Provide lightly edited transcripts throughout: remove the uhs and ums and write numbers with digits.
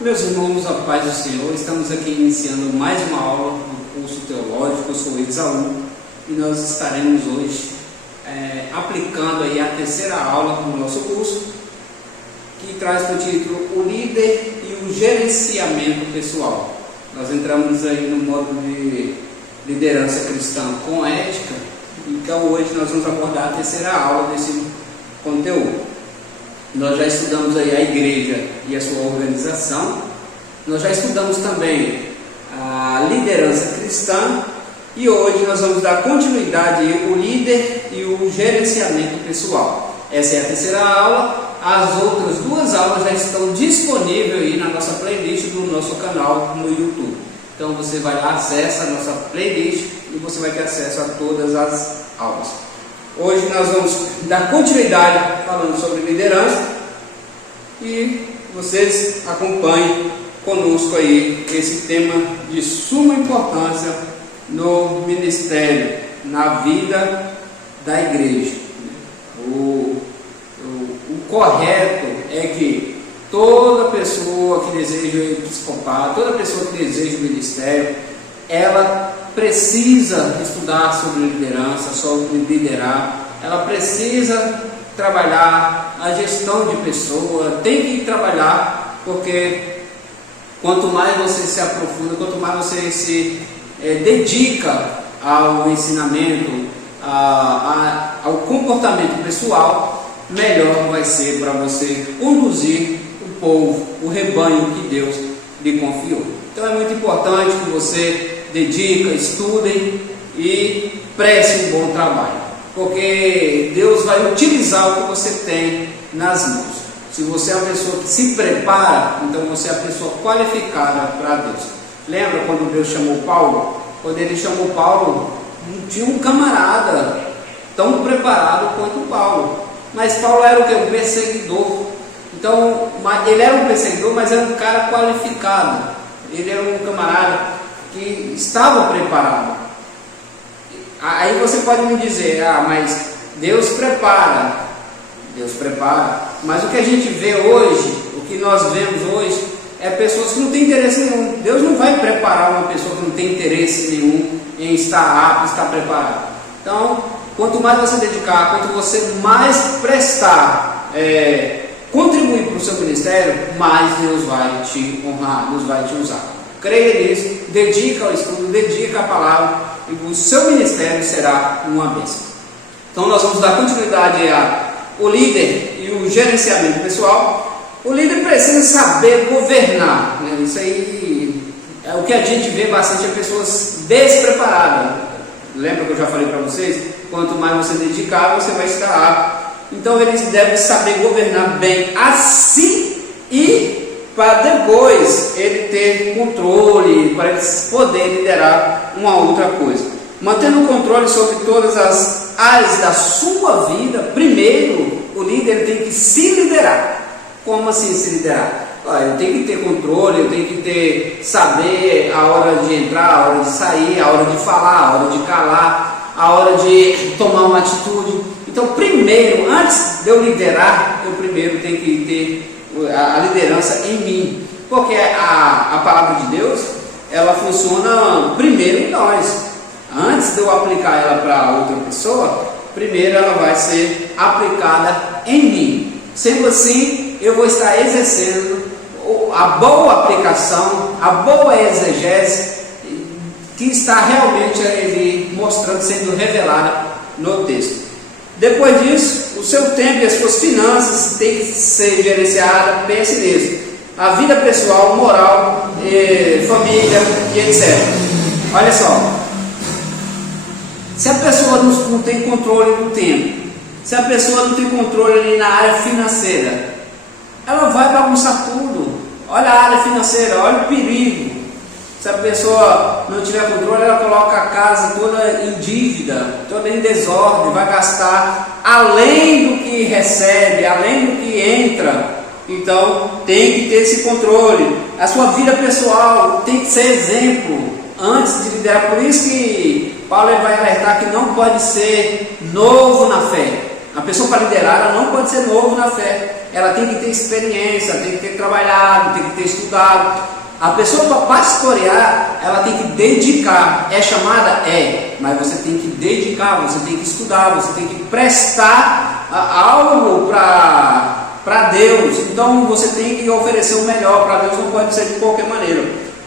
Meus irmãos, a paz do Senhor, estamos aqui iniciando mais uma aula do curso teológico. Eu sou ex-aluno e nós estaremos hoje aplicando aí a terceira aula do nosso curso, que traz por título o líder e o gerenciamento pessoal. Nós entramos aí no módulo de liderança cristã com ética, então hoje nós vamos abordar a terceira aula desse conteúdo. Nós já estudamos aí a igreja e a sua organização, nós já estudamos também a liderança cristã e hoje nós vamos dar continuidade ao líder e o gerenciamento pessoal. Essa é a terceira aula, as outras duas aulas já estão disponíveis aí na nossa playlist do nosso canal no YouTube. Então você vai lá, acessa a nossa playlist e você vai ter acesso a todas as aulas. Hoje nós vamos dar continuidade falando sobre liderança e vocês acompanhem conosco aí esse tema de suma importância no ministério, na vida da igreja. O correto é que toda pessoa que deseja o episcopado, toda pessoa que deseja o ministério, ela precisa estudar sobre liderança, sobre liderar, ela precisa trabalhar a gestão de pessoa, tem que trabalhar, porque quanto mais você se aprofunda, quanto mais você se dedica ao ensinamento, ao comportamento pessoal, melhor vai ser para você conduzir o povo, o rebanho que Deus lhe confiou. Então é muito importante que você dedica, estudem e preste um bom trabalho, porque Deus vai utilizar o que você tem nas mãos. Se você é uma pessoa que se prepara, então você é a pessoa qualificada para Deus. Lembra quando Deus chamou Paulo? Quando ele chamou Paulo, não tinha um camarada tão preparado quanto Paulo, mas Paulo era o que? Um perseguidor. Então, ele era um perseguidor, mas era um cara qualificado, ele era um camarada que estava preparado. Aí você pode me dizer, mas Deus prepara, mas o que a gente vê hoje, o que nós vemos hoje, é pessoas que não têm interesse nenhum. Deus não vai preparar uma pessoa que não tem interesse nenhum em estar apto, estar preparado. Então, quanto mais você dedicar, quanto você mais prestar, contribuir para o seu ministério, mais Deus vai te honrar, Deus vai te usar. Creia nisso, dedica ao estudo, dedica à palavra e o seu ministério será uma bênção. Então nós vamos dar continuidade ao líder e o gerenciamento pessoal. O líder precisa saber governar, né? Isso aí é o que a gente vê bastante, é pessoas despreparadas. Lembra que eu já falei para vocês? Quanto mais você dedicar, você vai estar apto. Então eles devem saber governar bem a si e para depois ele ter controle, para ele poder liderar uma outra coisa. Mantendo o controle sobre todas as áreas da sua vida, primeiro o líder tem que se liderar. Como assim se liderar? Eu tenho que ter controle, eu tenho que saber a hora de entrar, a hora de sair, a hora de falar, a hora de calar, a hora de tomar uma atitude. Então primeiro, antes de eu liderar, eu primeiro tenho que ter a liderança em mim, porque a palavra de Deus, ela funciona primeiro em nós. Antes de eu aplicar ela para outra pessoa, primeiro ela vai ser aplicada em mim. Sendo assim, eu vou estar exercendo a boa aplicação, a boa exegese que está realmente ali mostrando, sendo revelada no texto. Depois disso, o seu tempo e as suas finanças têm que ser gerenciadas, pense nisso. A vida pessoal, moral, família e etc. Olha só, se a pessoa não tem controle do tempo, se a pessoa não tem controle ali na área financeira, ela vai bagunçar tudo. Olha a área financeira, olha o perigo. Se a pessoa não tiver controle, ela coloca a casa toda em dívida, toda em desordem, vai gastar além do que recebe, além do que entra. Então tem que ter esse controle. A sua vida pessoal tem que ser exemplo antes de liderar. Por isso que Paulo vai alertar que não pode ser novo na fé. A pessoa para liderar, ela não pode ser novo na fé. ela tem que ter experiência, tem que ter trabalhado, tem que ter estudado. A pessoa para pastorear, ela tem que dedicar. É chamada? É, mas você tem que dedicar, você tem que estudar, você tem que prestar algo para Deus. Então você tem que oferecer o melhor para Deus, não pode ser de qualquer maneira.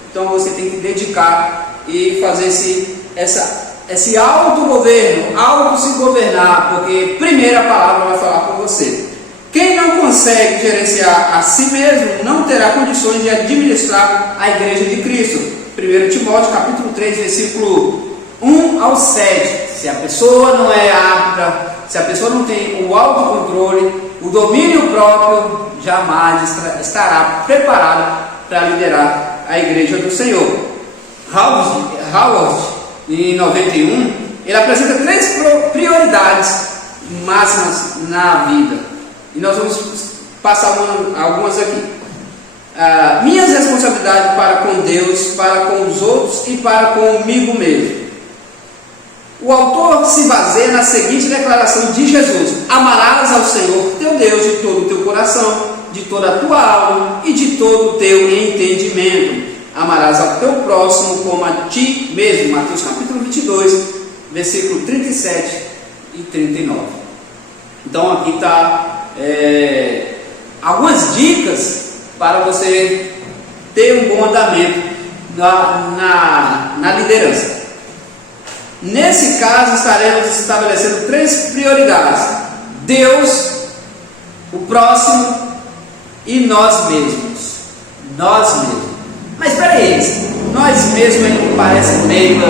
Então você tem que dedicar e fazer esse autogoverno, auto-se governar, porque primeiro a palavra vai falar com você. Quem não consegue gerenciar a si mesmo não terá condições de administrar a igreja de Cristo. 1 Timóteo capítulo 3, versículo 1 ao 7. Se a pessoa não é apta, se a pessoa não tem o autocontrole, o domínio próprio, jamais estará preparada para liderar a igreja do Senhor. Howard, em 91, ele apresenta 3 prioridades máximas na vida. E nós vamos passar algumas aqui. Minhas responsabilidades para com Deus, para com os outros e para comigo mesmo. O autor se baseia na seguinte declaração de Jesus: amarás ao Senhor teu Deus de todo o teu coração, de toda a tua alma e de todo o teu entendimento. Amarás ao teu próximo como a ti mesmo. Mateus capítulo 22, versículo 37 e 39. Então aqui está algumas dicas para você ter um bom andamento na liderança. Nesse caso, estaremos estabelecendo 3 prioridades: Deus, o próximo e nós mesmos. Nós mesmos. Mas espera aí, nós mesmos ainda parece meio,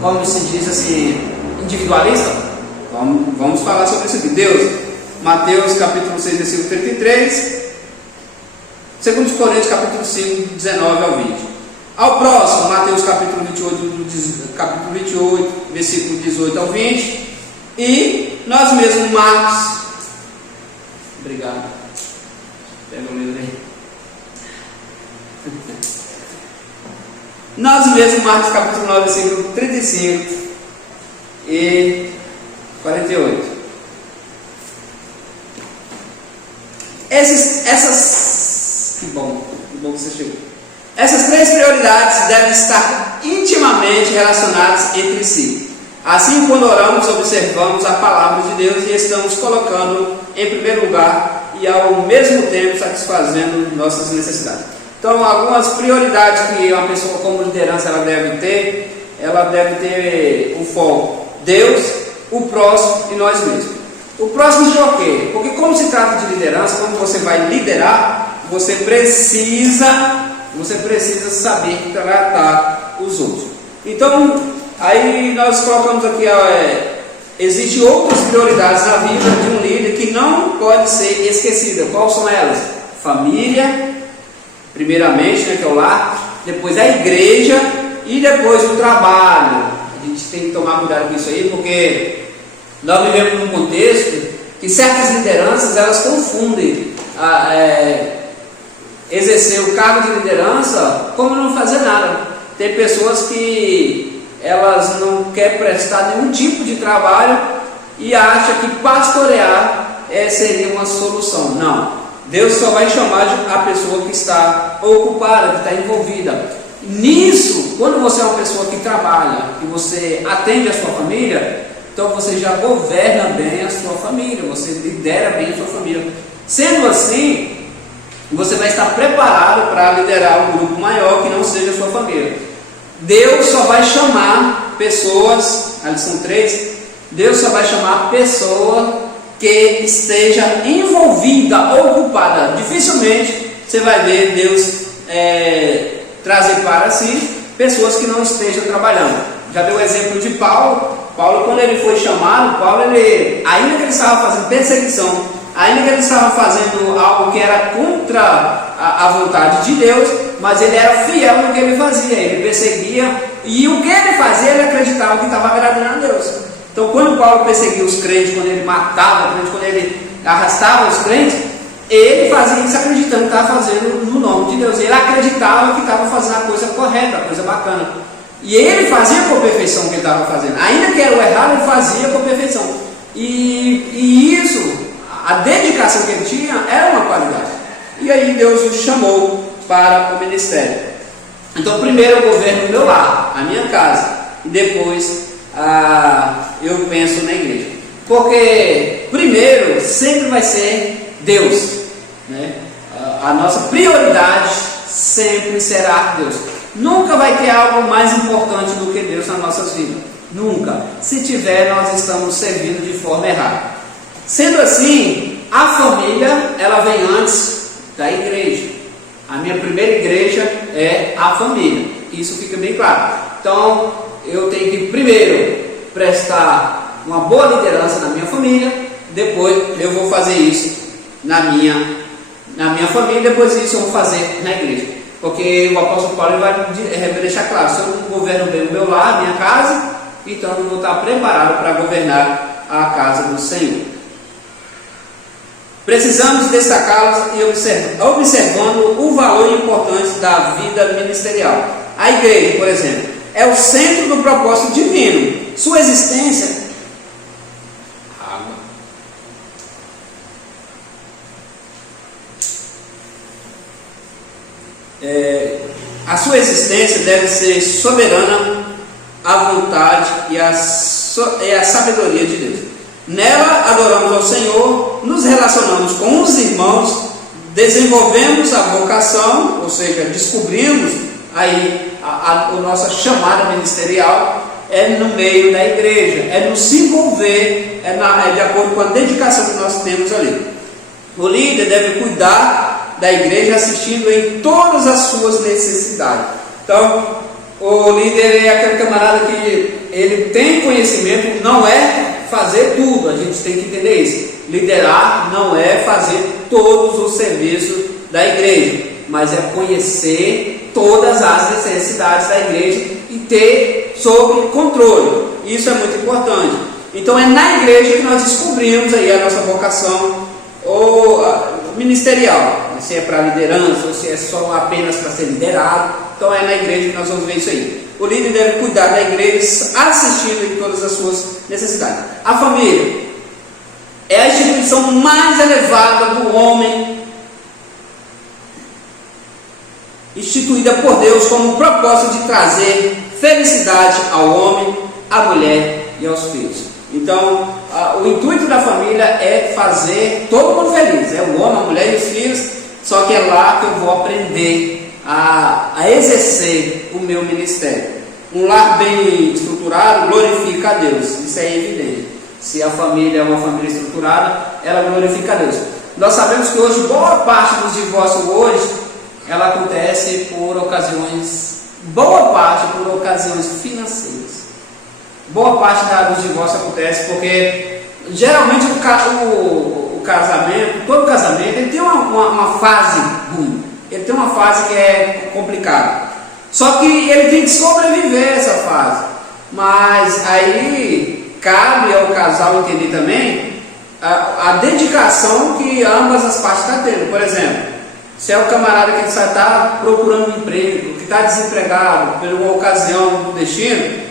como se diz assim, individualista? Vamos falar sobre isso aqui. Deus, Mateus capítulo 6, versículo 33, 2 Coríntios capítulo 5, 19 ao 20. Ao próximo, Mateus capítulo 28, versículo 18 ao 20. E nós mesmos, Marcos. Obrigado. Pega o livro aí. Nós mesmos, Marcos capítulo 9, versículo 35 e 48. Que bom que você chegou. Essas 3 prioridades devem estar intimamente relacionadas entre si. Assim, quando oramos, observamos a palavra de Deus e estamos colocando em primeiro lugar e ao mesmo tempo satisfazendo nossas necessidades. Então, algumas prioridades que uma pessoa como liderança ela deve ter o foco: Deus, o próximo e nós mesmos. O próximo é o quê? Porque como se trata de liderança, quando você vai liderar, você precisa saber tratar os outros. Então, aí nós colocamos aqui, existem outras prioridades na vida de um líder que não pode ser esquecida. Quais são elas? Família, primeiramente, né, que é o lar, depois a igreja e depois o trabalho. A gente tem que tomar cuidado com isso aí, porque nós vivemos num contexto que certas lideranças elas confundem exercer o cargo de liderança como não fazer nada. Tem pessoas que elas não querem prestar nenhum tipo de trabalho e acham que pastorear seria uma solução. Não, Deus só vai chamar a pessoa que está ocupada, que está envolvida. Nisso, quando você é uma pessoa que trabalha, que você atende a sua família, então você já governa bem a sua família, você lidera bem a sua família. Sendo assim, você vai estar preparado para liderar um grupo maior que não seja a sua família. Deus só vai chamar pessoas, a lição 3, Deus só vai chamar a pessoa que esteja envolvida, ocupada. Dificilmente você vai ver Deus trazer para si pessoas que não estejam trabalhando. Já deu o exemplo de Paulo. Paulo, quando ele foi chamado, ainda que ele estava fazendo perseguição, ainda que ele estava fazendo algo que era contra a vontade de Deus, mas ele era fiel no que ele fazia, ele perseguia, e o que ele fazia, ele acreditava que estava agradando a Deus. Então, quando Paulo perseguia os crentes, quando ele matava os crentes, quando ele arrastava os crentes, ele fazia isso acreditando que estava fazendo no nome de Deus. Ele acreditava que estava fazendo a coisa correta, a coisa bacana. E ele fazia com perfeição o que ele estava fazendo. Ainda que era o errado, ele fazia com perfeição. E isso, a dedicação que ele tinha era uma qualidade. E aí Deus o chamou para o ministério. Então, primeiro eu governo o meu lar, a minha casa, e depois eu penso na igreja. Porque primeiro sempre vai ser Deus, né? A nossa prioridade sempre será Deus. Nunca vai ter algo mais importante do que Deus nas nossas vidas. Nunca. Se tiver, nós estamos servindo de forma errada. Sendo assim, a família, ela vem antes da igreja. A minha primeira igreja é a família. Isso fica bem claro. Então, eu tenho que primeiro prestar uma boa liderança na minha família. Depois eu vou fazer isso na minha família. Depois isso eu vou fazer na igreja. Porque o apóstolo Paulo vai deixar claro: se eu não governo bem o meu lar, a minha casa, então eu vou estar preparado para governar a casa do Senhor. Precisamos destacá-los e observando o valor importante da vida ministerial. A igreja, por exemplo, é o centro do propósito divino. Sua existência... a sua existência deve ser soberana à vontade e à sabedoria de Deus. Nela adoramos ao Senhor, nos relacionamos com os irmãos, desenvolvemos a vocação, ou seja, descobrimos aí a nossa chamada ministerial, é no meio da igreja, é no se envolver, é de acordo com a dedicação que nós temos ali. O líder deve cuidar da igreja assistindo em todas as suas necessidades. Então, o líder é aquele camarada que ele tem conhecimento, não é fazer tudo, a gente tem que entender isso. Liderar não é fazer todos os serviços da igreja, mas é conhecer todas as necessidades da igreja e ter sob controle. Isso é muito importante. Então é na igreja que nós descobrimos aí a nossa vocação ministerial, se é para liderança ou se é só apenas para ser liderado. Então é na igreja que nós vamos ver isso aí. O líder deve cuidar da igreja assistindo em todas as suas necessidades. A família é a instituição mais elevada do homem, instituída por Deus como propósito de trazer felicidade ao homem, à mulher e aos filhos. Então, o intuito da família é fazer todo mundo feliz, é o homem, a mulher e os filhos, só que é lá que eu vou aprender a exercer o meu ministério. Um lar bem estruturado glorifica a Deus, isso é evidente. Se a família é uma família estruturada, ela glorifica a Deus. Nós sabemos que hoje, boa parte dos divórcios hoje, ela acontece por ocasiões financeiras. Boa parte dos divórcios acontece porque geralmente o casamento, todo casamento, ele tem uma fase ruim, ele tem uma fase que é complicada. Só que ele tem que sobreviver essa fase. Mas aí cabe ao casal entender também a dedicação que ambas as partes estão tendo. Por exemplo, se é o camarada que está procurando um emprego, que está desempregado por uma ocasião do destino,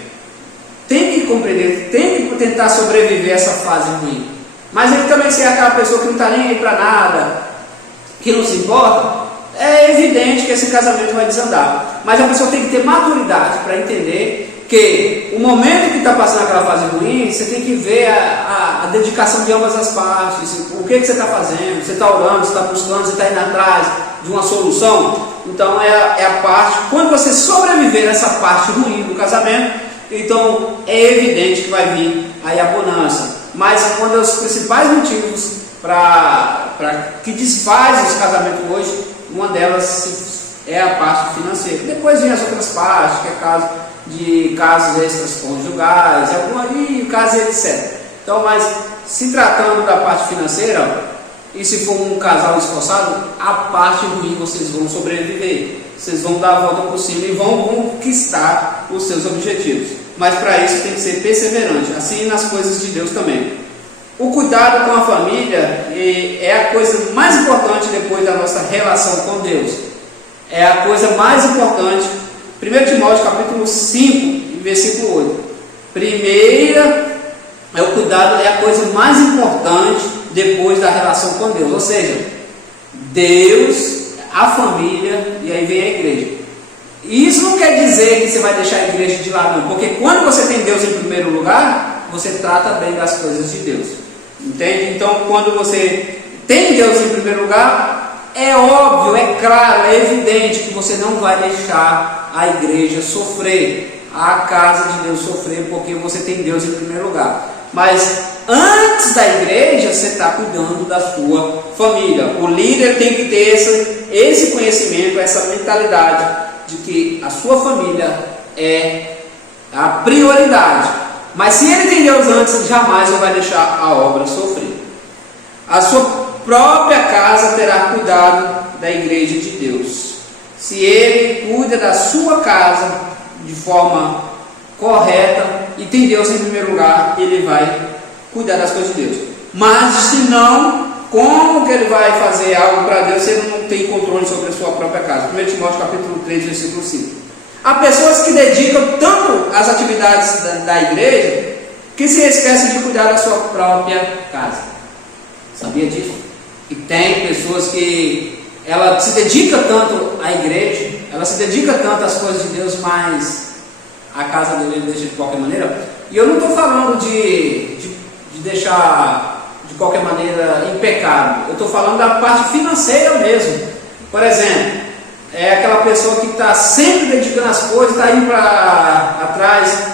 tem que compreender, tem que tentar sobreviver a essa fase ruim. Mas ele também, se é aquela pessoa que não está nem aí para nada, que não se importa, é evidente que esse casamento vai desandar. Mas a pessoa tem que ter maturidade para entender que o momento que está passando aquela fase ruim, você tem que ver a dedicação de ambas as partes. O que você está fazendo? Você está orando, você está buscando, você está indo atrás de uma solução? Então é a parte, quando você sobreviver a essa parte ruim do casamento, então é evidente que vai vir aí a bonança. Mas um dos principais motivos que desfaz os casamentos hoje, uma delas é a parte financeira. Depois vem as outras partes, que é caso de casos extras conjugais, algum ali, caso etc. Então, mas se tratando da parte financeira, e se for um casal esforçado, a parte ruim vocês vão sobreviver. Vocês vão dar a volta por cima e vão conquistar os seus objetivos. Mas para isso tem que ser perseverante, assim nas coisas de Deus também. O cuidado com a família é a coisa mais importante depois da nossa relação com Deus. É a coisa mais importante. 1 Timóteo capítulo 5, versículo 8. O cuidado é a coisa mais importante depois da relação com Deus. Ou seja, Deus, a família e aí vem a igreja. E isso não quer dizer que você vai deixar a igreja de lado, não, porque quando você tem Deus em primeiro lugar, você trata bem das coisas de Deus, entende? Então, quando você tem Deus em primeiro lugar, é óbvio, é claro, é evidente que você não vai deixar a igreja sofrer, a casa de Deus sofrer, porque você tem Deus em primeiro lugar. Mas antes da igreja, você está cuidando da sua família. O líder tem que ter esse conhecimento, essa mentalidade de que a sua família é a prioridade. Mas se ele tem Deus antes, jamais vai deixar a obra sofrer. A sua própria casa terá cuidado da igreja de Deus. Se ele cuida da sua casa de forma correta e tem Deus em primeiro lugar, ele vai cuidar das coisas de Deus. Mas se não, como que ele vai fazer algo para Deus se ele não tem controle sobre a sua própria casa? 1 Timóteo capítulo 3, versículo 5. Há pessoas que dedicam tanto às atividades da igreja que se esquecem de cuidar da sua própria casa. Sabia disso? E tem pessoas que ela se dedica tanto à igreja, ela se dedica tanto às coisas de Deus, mas a casa dele deixa de qualquer maneira. E eu não estou falando de deixar de qualquer maneira em pecado. Eu estou falando da parte financeira mesmo. Por exemplo, é aquela pessoa que está sempre dedicando as coisas, está indo para atrás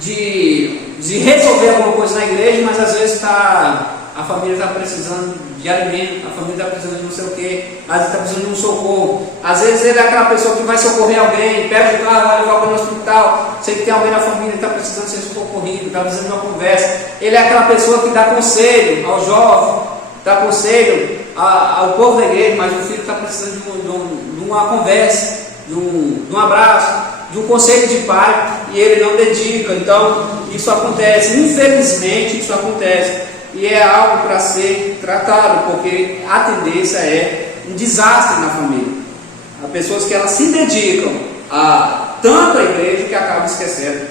de resolver alguma coisa na igreja, mas às vezes a família está precisando de alimento, a família está precisando de não sei o que, às vezes está precisando de um socorro. Às vezes ele é aquela pessoa que vai socorrer alguém, pega o carro, vai levar para o hospital, sei que tem alguém na família que está precisando ser socorrido, está precisando de uma conversa. Ele é aquela pessoa que dá conselho ao jovem, dá conselho ao povo da igreja, mas o filho está precisando de uma conversa, de um abraço, de um conselho de pai, e ele não dedica. Então isso acontece, infelizmente isso acontece. E é algo para ser tratado, porque a tendência é um desastre na família. Há pessoas que elas se dedicam tanto à igreja que acabam esquecendo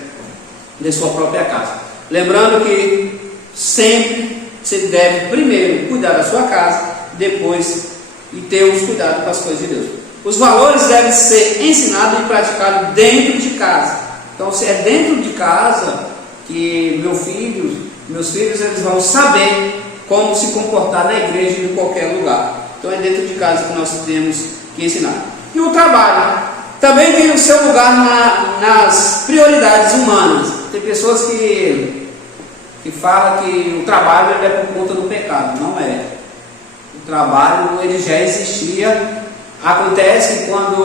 de sua própria casa. Lembrando que sempre você deve primeiro cuidar da sua casa, depois e ter os cuidados com as coisas de Deus. Os valores devem ser ensinados e praticados dentro de casa. Então, se é dentro de casa que meus filhos eles vão saber como se comportar na igreja e em qualquer lugar. Então é dentro de casa que nós temos que ensinar. E o trabalho também tem o seu lugar nas prioridades humanas. Tem pessoas que falam que o trabalho ele é por conta do pecado. Não é. O trabalho ele já existia. Acontece que quando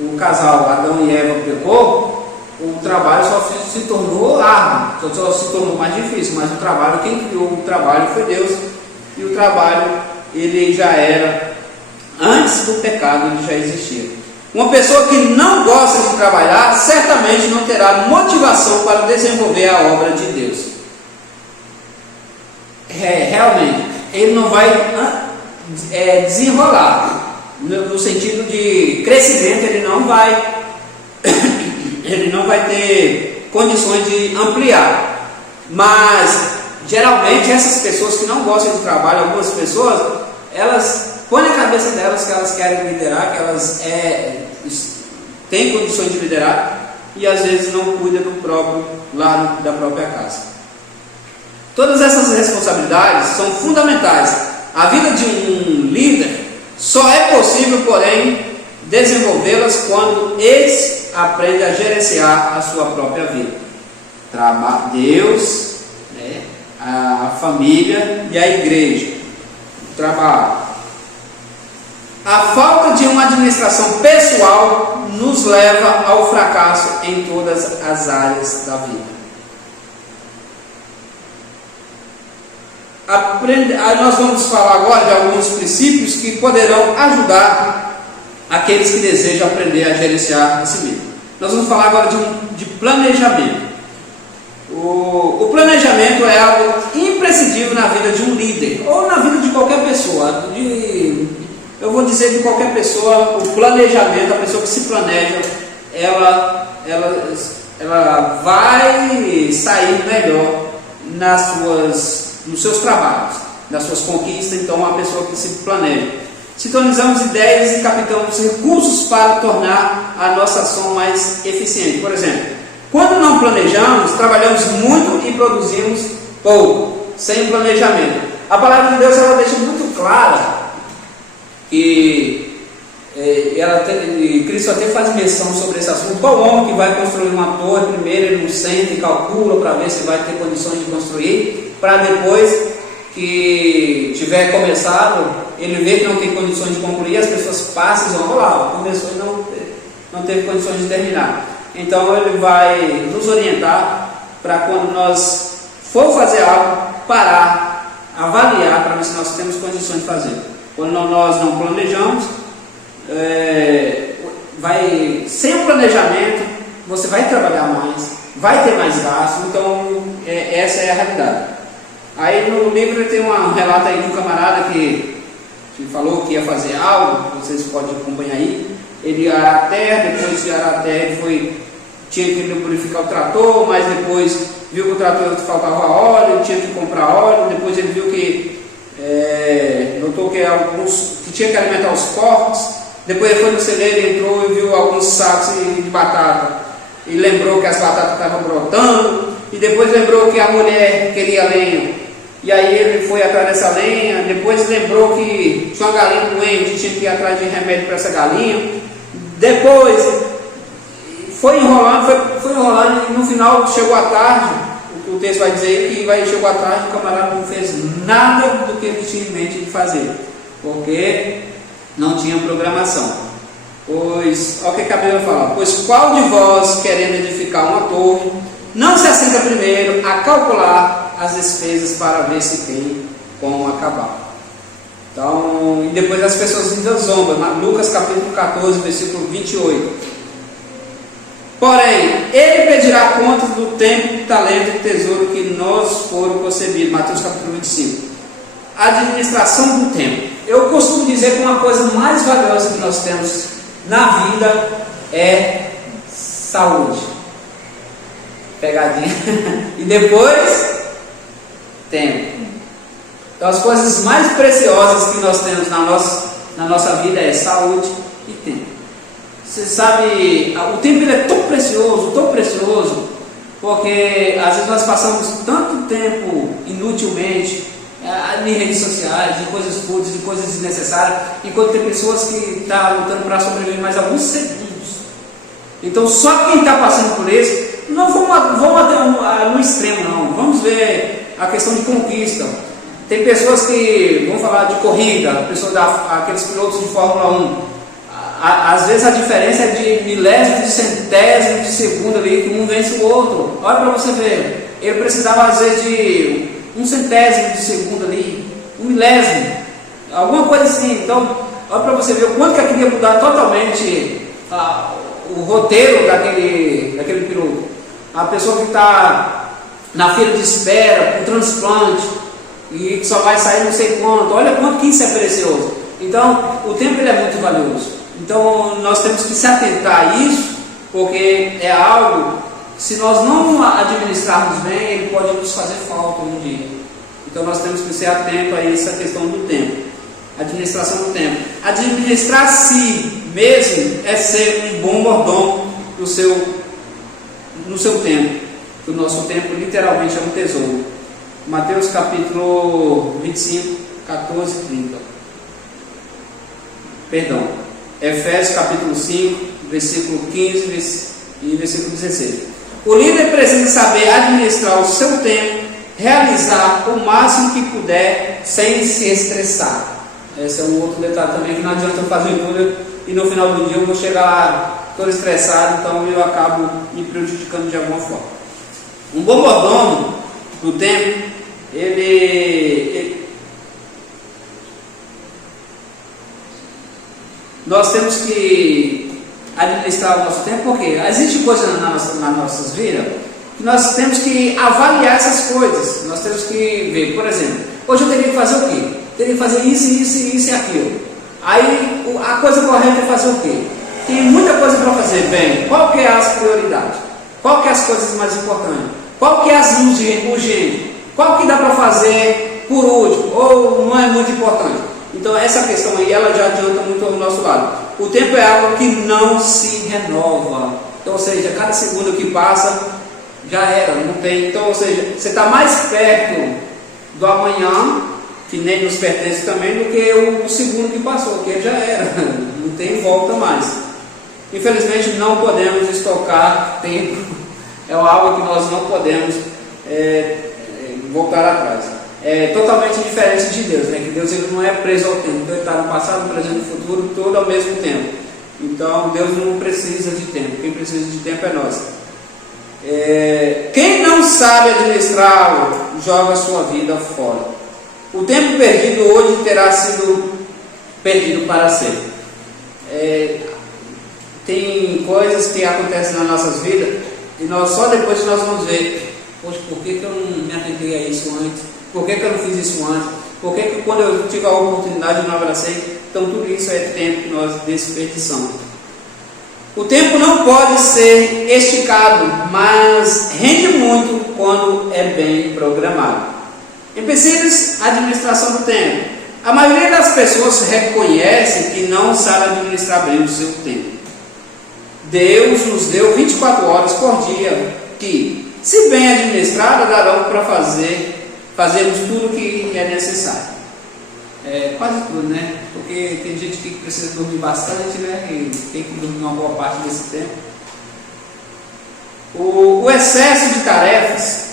o casal Adão e Eva pecou, o trabalho só se tornou árduo, só se tornou mais difícil, mas o trabalho, quem criou o trabalho foi Deus, e o trabalho ele já era, antes do pecado ele já existia. Uma pessoa que não gosta de trabalhar, certamente não terá motivação para desenvolver a obra de Deus. Realmente, ele não vai desenrolar, no sentido de crescimento, ele não vai ter condições de ampliar. Mas geralmente essas pessoas que não gostam de trabalho, algumas pessoas, elas põem na cabeça delas que elas querem liderar, que elas têm condições de liderar, e às vezes não cuidam do próprio lado da própria casa. Todas essas responsabilidades são fundamentais. A vida de um líder só é possível, porém, desenvolvê-las quando esse aprende a gerenciar a sua própria vida. Deus, a família e a igreja. O trabalho. A falta de uma administração pessoal nos leva ao fracasso em todas as áreas da vida. Nós vamos falar agora de alguns princípios que poderão ajudar aqueles que desejam aprender a gerenciar a si mesmo. Nós vamos falar agora de planejamento. O planejamento é algo imprescindível na vida de um líder, ou na vida de qualquer pessoa. Eu vou dizer de qualquer pessoa, o planejamento, a pessoa que se planeja, ela vai sair melhor nos seus trabalhos. das suas conquistas. Então, uma pessoa que se planeja. Sintonizamos ideias e captamos recursos para tornar a nossa ação mais eficiente. Por exemplo, quando não planejamos, trabalhamos muito e produzimos pouco, sem planejamento. A palavra de Deus ela deixa muito clara que Cristo até faz menção sobre esse assunto. Qual homem que vai construir uma torre, primeiro ele não senta e calcula para ver se vai ter condições de construir, para depois que tiver começado, ele vê que não tem condições de concluir, as pessoas passam e vão lá, começou e não teve condições de terminar. Então ele vai nos orientar para quando nós for fazer algo, parar, avaliar para ver se nós temos condições de fazer. Quando nós não planejamos, sem o planejamento, você vai trabalhar mais, vai ter mais gastos. Então essa é a realidade. Aí no livro tem um relato aí de um camarada que falou que ia fazer algo, vocês podem acompanhar aí. Ele ia arar a terra, depois de arar a terra tinha que lubrificar o trator, mas depois viu que o trator faltava óleo, tinha que comprar óleo, depois ele viu que notou que tinha que alimentar os porcos, depois ele foi no celeiro, entrou e viu alguns sacos de batata, e lembrou que as batatas estavam brotando, e depois lembrou que a mulher queria lenha, e aí ele foi atrás dessa lenha, depois lembrou que tinha uma galinha doente, tinha que ir atrás de remédio para essa galinha, depois foi enrolando e no final chegou a tarde. O texto vai dizer que chegou a tarde, o camarada não fez nada do que ele tinha em mente de fazer, porque não tinha programação. Pois, olha o que a Bíblia fala: pois qual de vós, querendo edificar uma torre, não se assenta primeiro a calcular as despesas para ver se tem como acabar? Então, e depois as pessoas ainda zombam. Lucas capítulo 14, versículo 28. Porém, ele pedirá conta do tempo, talento e tesouro que nos foram concebidos. Mateus capítulo 25. Administração do tempo. Eu costumo dizer que uma coisa mais valiosa que nós temos na vida é saúde. Pegadinha. E depois, tempo. Então, as coisas mais preciosas que nós temos na nossa vida é saúde e tempo. Você sabe, o tempo ele é tão precioso, porque às vezes nós passamos tanto tempo inutilmente em redes sociais, em coisas fúteis, em coisas desnecessárias, enquanto tem pessoas que estão lutando para sobreviver mais alguns segundos. Então só quem está passando por isso, não vamos até no extremo não, vamos ver a questão de conquista. Tem pessoas que, vamos falar de corrida, aqueles pilotos de Fórmula 1, às vezes a diferença é de milésimos, de centésimos de segundo ali, que um vence o outro. Olha para você ver, ele precisava às vezes de um centésimo de segundo ali, um milésimo, alguma coisa assim. Então, olha para você ver o quanto que ele queria mudar totalmente o roteiro daquele piloto. A pessoa que está na fila de espera, um transplante, e que só vai sair não sei quanto. Olha quanto que isso é precioso. Então, o tempo ele é muito valioso. Então nós temos que se atentar a isso, porque é algo que, se nós não administrarmos bem, ele pode nos fazer falta um dia. Então nós temos que ser atentos a essa questão do tempo, administração do tempo. Administrar si mesmo é ser um bom mordomo no seu tempo. O nosso tempo literalmente é um tesouro. Mateus capítulo 25, 14 e 30. Perdão. Efésios capítulo 5, versículo 15 e versículo 16. O líder precisa saber administrar o seu tempo, realizar o máximo que puder sem se estressar. Esse é um outro detalhe também, que não adianta eu fazer tudo e no final do dia eu vou chegar todo estressado, então eu acabo me prejudicando de alguma forma. Um bom mordomo do tempo, nós temos que administrar o nosso tempo, porque existe coisa nas nossas vidas que nós temos que avaliar essas coisas. Nós temos que ver, por exemplo, hoje eu teria que fazer o quê? Teria que fazer isso e aquilo. Aí a coisa correta é fazer o quê? Tem muita coisa para fazer. Bem, qual que é as prioridades? Qual que é as coisas mais importantes? Qual que é as urgentes? Qual que dá para fazer por último, ou não é muito importante. Então essa questão aí, ela já adianta muito ao nosso lado. O tempo é algo que não se renova. Então, ou seja, cada segundo que passa, já era, não tem. Então, ou seja, você está mais perto do amanhã, que nem nos pertence também, do que o segundo que passou, que já era, não tem volta mais. Infelizmente, não podemos estocar tempo, é algo que nós não podemos voltar atrás. É totalmente diferente de Deus, né? Que Deus, ele não é preso ao tempo, então ele está no passado, no presente e no futuro, todo ao mesmo tempo. Então Deus não precisa de tempo, quem precisa de tempo é nós. Quem não sabe administrá-lo, joga a sua vida fora. O tempo perdido hoje terá sido perdido para sempre. Tem coisas que acontecem nas nossas vidas e nós só depois nós vamos ver, poxa, por que eu não me atentei a isso antes? Por que eu não fiz isso antes? Por que quando eu tive a oportunidade eu não abracei? Então tudo isso é tempo que nós desperdiçamos. O tempo não pode ser esticado, mas rende muito quando é bem programado. Empecilhos, administração do tempo. A maioria das pessoas reconhece que não sabe administrar bem o seu tempo. Deus nos deu 24 horas por dia que, se bem administrada, darão para fazermos tudo o que é necessário. Quase tudo, né? Porque tem gente que precisa dormir bastante, né? E tem que dormir uma boa parte desse tempo. O excesso de tarefas,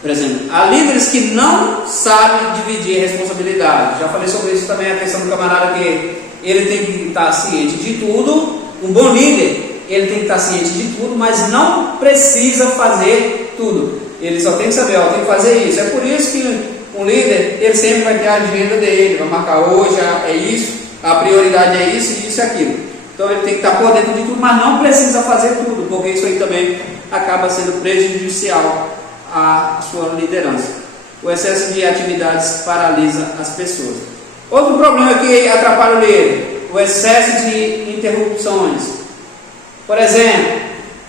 por exemplo, há líderes que não sabem dividir responsabilidade. Já falei sobre isso também, a questão do camarada que ele tem que estar ciente de tudo. Um bom líder, ele tem que estar ciente de tudo, mas não precisa fazer tudo. Ele só tem que saber, tem que fazer isso. É por isso que um líder, ele sempre vai ter a agenda dele, vai marcar hoje, é isso, a prioridade é isso, isso e aquilo. Então ele tem que estar por dentro de tudo, mas não precisa fazer tudo, porque isso aí também acaba sendo prejudicial à sua liderança. O excesso de atividades paralisa as pessoas. Outro problema que atrapalha o líder, o excesso de interrupções. Por exemplo,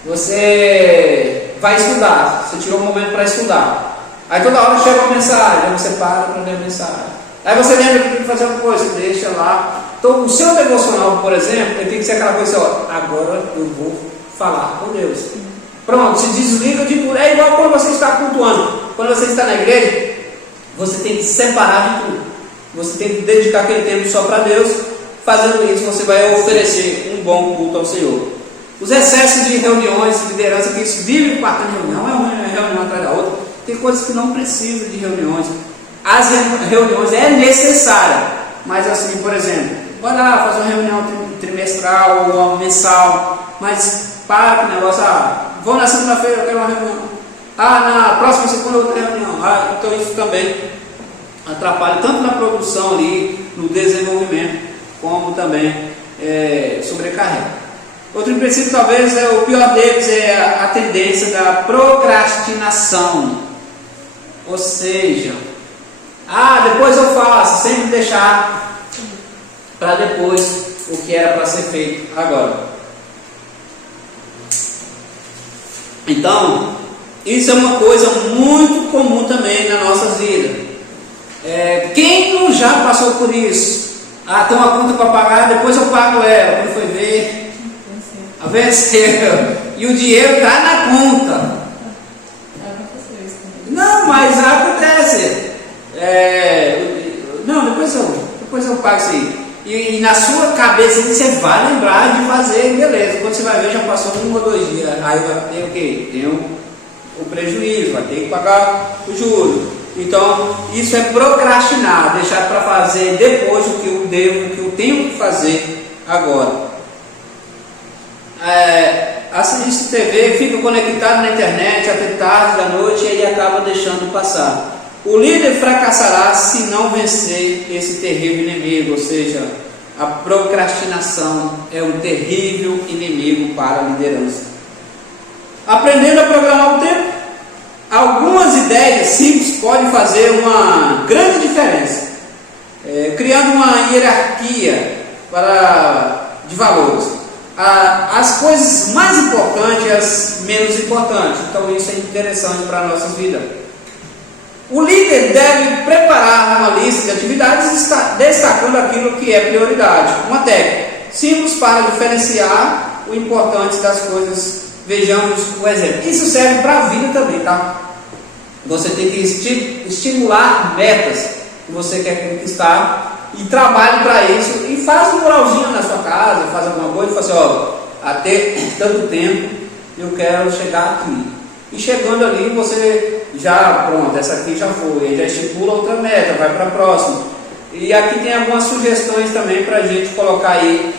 você vai estudar, você tirou um momento para estudar. Aí toda hora chega uma mensagem, aí você para para ler a mensagem. Aí você lembra que tem que fazer uma coisa, deixa lá. Então o seu devocional, por exemplo, ele tem que ser aquela coisa, agora eu vou falar com Deus. Pronto, se desliga de tudo. É igual quando você está cultuando. Quando você está na igreja, você tem que separar de tudo. Você tem que dedicar aquele tempo só para Deus. Fazendo isso, você vai oferecer um bom culto ao Senhor. Os excessos de reuniões, de liderança, que vive partando de reunião, é uma reunião atrás da outra. Tem coisas que não precisam de reuniões. As reuniões é necessária, mas assim, por exemplo, vai lá fazer uma reunião trimestral ou uma mensal, mas para com o negócio, vou na segunda-feira, eu quero uma reunião. Na próxima segunda outra reunião. Então isso também atrapalha tanto na produção ali, no desenvolvimento, como também sobrecarrega. Outro princípio, talvez, o pior deles é a tendência da procrastinação. Ou seja, depois eu faço, sempre deixar para depois o que era para ser feito agora. Então, isso é uma coisa muito comum também nas nossas vidas. Quem não já passou por isso? Tem uma conta para pagar, depois eu pago ela. Quando foi ver, venceu. E o dinheiro está na conta. Não, mas acontece. Não, depois eu pago isso aí. E na sua cabeça você vai lembrar de fazer, beleza. Quando você vai ver, já passou 1 ou 2 dias. Aí vai ter o quê? Tem o prejuízo, vai ter que pagar o juros. Então, isso é procrastinar, deixar para fazer depois o que eu devo, o que eu tenho que fazer agora. Assiste TV, fica conectado na internet até tarde da noite e aí acaba deixando passar. O líder fracassará se não vencer esse terrível inimigo, ou seja, a procrastinação é um terrível inimigo para a liderança. Aprendendo a programar o tempo, algumas ideias simples podem fazer uma grande diferença, criando uma hierarquia de valores. As coisas mais importantes e as menos importantes. Então isso é interessante para a nossa vida. O líder deve preparar uma lista de atividades destacando aquilo que é prioridade. Uma técnica simples para diferenciar o importante das coisas. Vejamos o exemplo. Isso serve para a vida também, tá? Você tem que estimular metas que você quer conquistar e trabalhe para isso e faz um muralzinho na sua casa, faz alguma coisa e fala assim, ó, até tanto tempo eu quero chegar aqui. E chegando ali você já, pronto, essa aqui já foi, já estipula outra meta, vai para a próxima. E aqui tem algumas sugestões também para a gente colocar aí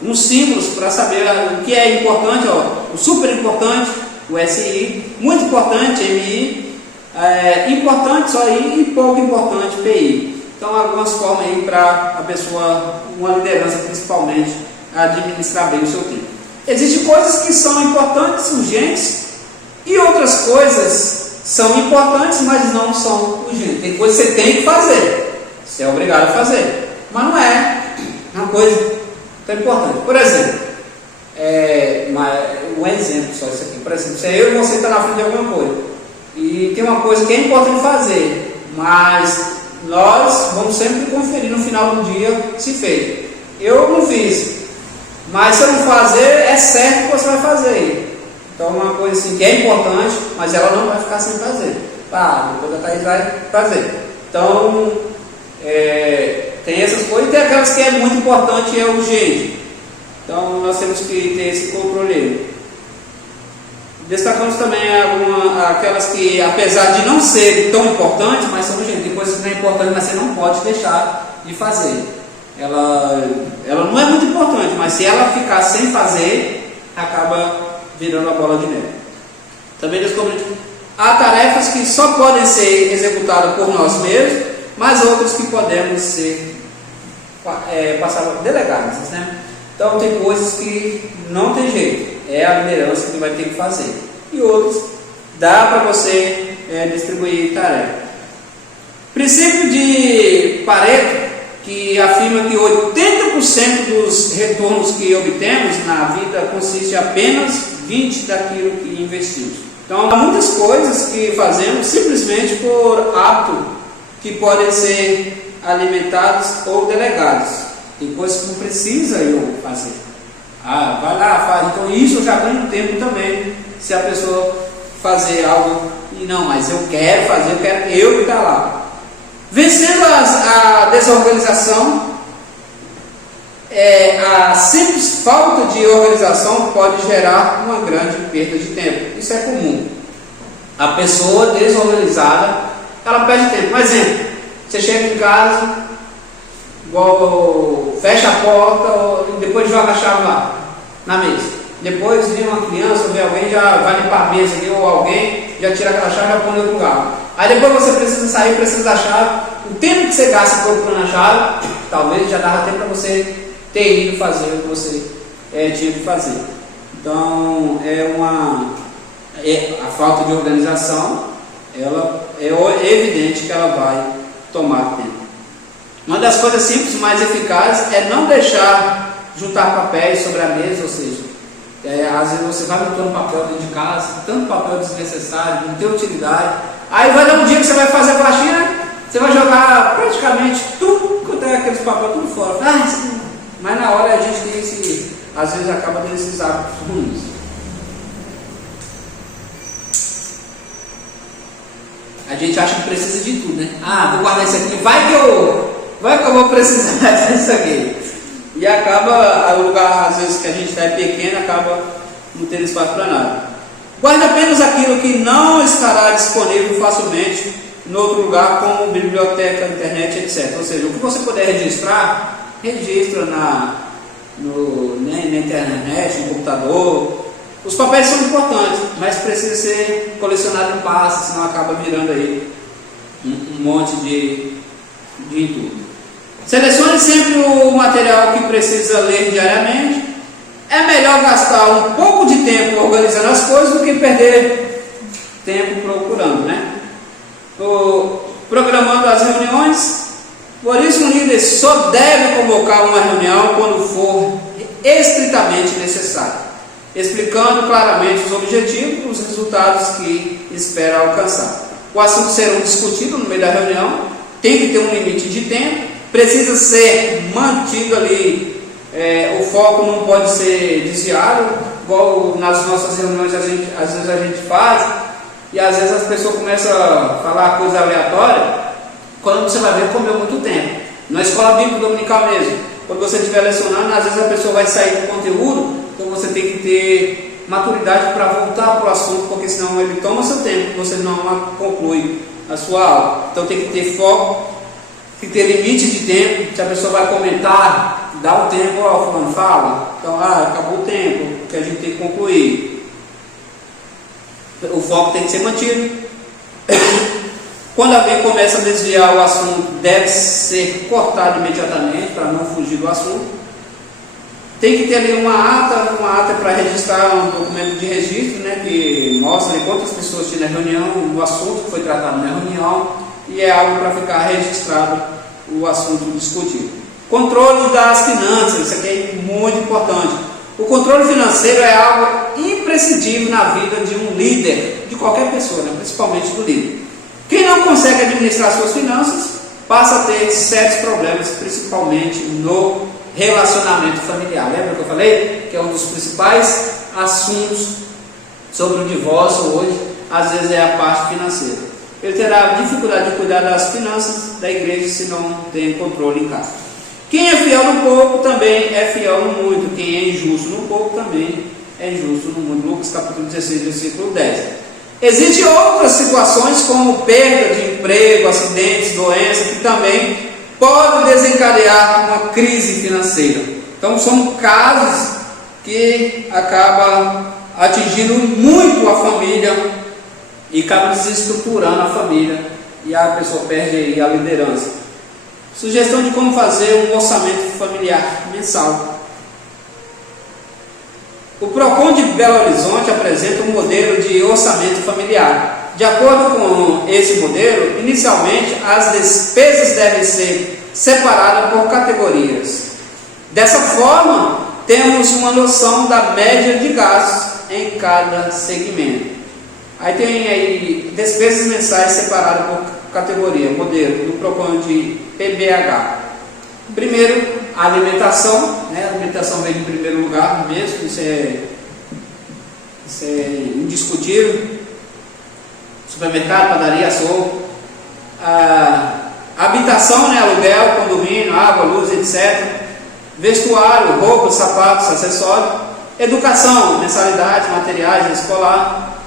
uns símbolos para saber o que é importante, ó, o super importante, o SI, muito importante, MI, importante só I e pouco importante, PI. Então algumas formas aí para a pessoa, uma liderança principalmente, administrar bem o seu tempo. Existem coisas que são importantes, urgentes, e outras coisas são importantes, mas não são urgentes. Tem coisas que você tem que fazer, você é obrigado a fazer, mas não é uma coisa tão importante. Por exemplo, um exemplo só isso aqui. Por exemplo, se eu e você está na frente de alguma coisa, e tem uma coisa que é importante fazer, mas nós vamos sempre conferir no final do dia se fez. Eu não fiz, mas se eu não fazer, é certo que você vai fazer. Então uma coisa assim que é importante, mas ela não vai ficar sem fazer. Depois a Thaís vai fazer. Então tem essas coisas e tem aquelas que é muito importante e é urgente. Então nós temos que ter esse controle. Destacamos também aquelas que, apesar de não ser tão importantes, mas são urgentes. Tem coisas que não é importante, mas você não pode deixar de fazer. Ela não é muito importante, mas se ela ficar sem fazer, acaba virando a bola de neve. Também descobrimos há tarefas que só podem ser executadas por nós mesmos, mas outras que podemos ser delegadas, né? Então tem coisas que não tem jeito, é a liderança que vai ter que fazer, e outras dá para você distribuir tarefa. Princípio de Pareto, que afirma que 80% dos retornos que obtemos na vida consiste em apenas 20% daquilo que investimos. Então há muitas coisas que fazemos simplesmente por hábito, que podem ser alimentados ou delegados. Tem coisas que não precisa eu fazer. Vai lá, faz. Então isso eu já ganho tempo também. Se a pessoa fazer algo e não, mas eu quero fazer, eu quero eu estar lá. Vencendo a desorganização, a simples falta de organização pode gerar uma grande perda de tempo. Isso é comum. A pessoa desorganizada, ela perde tempo. Por exemplo, você chega em casa, fecha a porta e depois joga a chave lá na mesa. Depois vem uma criança, vem alguém, já vai limpar a mesa ali, ou alguém já tira aquela chave e já põe em outro lugar. Aí depois você precisa sair, precisa da chave. O tempo que você gasta procurando a chave, talvez já dava tempo para você ter ido fazer o que você tinha que fazer. Então a falta de organização, ela é evidente que ela vai tomar tempo. Uma das coisas simples, mais eficazes, é não deixar juntar papéis sobre a mesa, ou seja, às vezes você vai botando papel dentro de casa, tanto papel desnecessário, não tem utilidade. Aí vai dar um dia que você vai fazer a faxina, você vai jogar praticamente tudo, quanto é aqueles papéis, tudo fora. Mas na hora a gente tem às vezes acaba tendo esses hábitos ruins. A gente acha que precisa de tudo, né? Vou guardar isso aqui, vai que eu vou precisar disso aqui. E acaba, o lugar às vezes que a gente está pequeno, acaba não tendo espaço para nada. Guarde apenas aquilo que não estará disponível facilmente em outro lugar, como biblioteca, internet, etc. Ou seja, o que você puder registrar, registra na internet, no computador. Os papéis são importantes, mas precisa ser colecionado em pastas, senão acaba virando aí um monte de entulho. Selecione sempre o material que precisa ler diariamente. É melhor gastar um pouco de tempo organizando as coisas do que perder tempo procurando, né? Programando as reuniões. Por isso, um líder só deve convocar uma reunião quando for estritamente necessário. explicando claramente os objetivos e os resultados que espera alcançar. O assunto será discutido no meio da reunião, tem que ter um limite de tempo, precisa ser mantido ali, o foco não pode ser desviado, igual nas nossas reuniões às vezes a gente faz, e às vezes as pessoas começam a falar coisa aleatória, quando você vai ver, comeu muito tempo. Na escola bíblica dominical mesmo, quando você estiver lecionando, às vezes a pessoa vai sair do conteúdo, então você tem que ter maturidade para voltar para o assunto, porque senão ele toma seu tempo, você não conclui a sua aula. Então tem que ter foco, tem que ter limite de tempo. Se a pessoa vai comentar, dá o tempo, fulano fala, então acabou o tempo que a gente tem que concluir. O foco tem que ser mantido. Quando alguém começa a desviar o assunto, deve ser cortado imediatamente para não fugir do assunto. Tem que ter ali uma ata para registrar, um documento de registro, né, que mostra quantas pessoas tinham na reunião, o assunto que foi tratado na reunião, e é algo para ficar registrado o assunto discutido. Controle das finanças, isso aqui é muito importante. O controle financeiro é algo imprescindível na vida de um líder, de qualquer pessoa, né, principalmente do líder. Quem não consegue administrar suas finanças passa a ter sérios problemas, principalmente no relacionamento familiar. Lembra que eu falei que é um dos principais assuntos sobre o divórcio hoje? Às vezes é a parte financeira. Ele terá dificuldade de cuidar das finanças da igreja se não tem controle em casa. Quem é fiel no pouco também é fiel no muito. Quem é injusto no pouco também é injusto no muito. Lucas capítulo 16, versículo 10. Existem outras situações como perda de emprego, acidentes, doenças, que também podem desencadear uma crise financeira. Então são casos que acabam atingindo muito a família e acabam desestruturando a família e a pessoa perde aí a liderança. Sugestão de como fazer um orçamento familiar mensal. O PROCON de Belo Horizonte apresenta um modelo de orçamento familiar. De acordo com esse modelo, inicialmente as despesas devem ser separadas por categorias. Dessa forma, temos uma noção da média de gastos em cada segmento. Aí tem aí despesas mensais separadas por categoria, modelo do PROCON de PBH. Primeiro, a alimentação, né? A alimentação vem em primeiro lugar mesmo, isso é indiscutível. Supermercado, padaria, açougue. A habitação, né? Aluguel, condomínio, água, luz, etc. Vestuário, roupas, sapatos, acessórios. Educação, mensalidades, materiais escolar.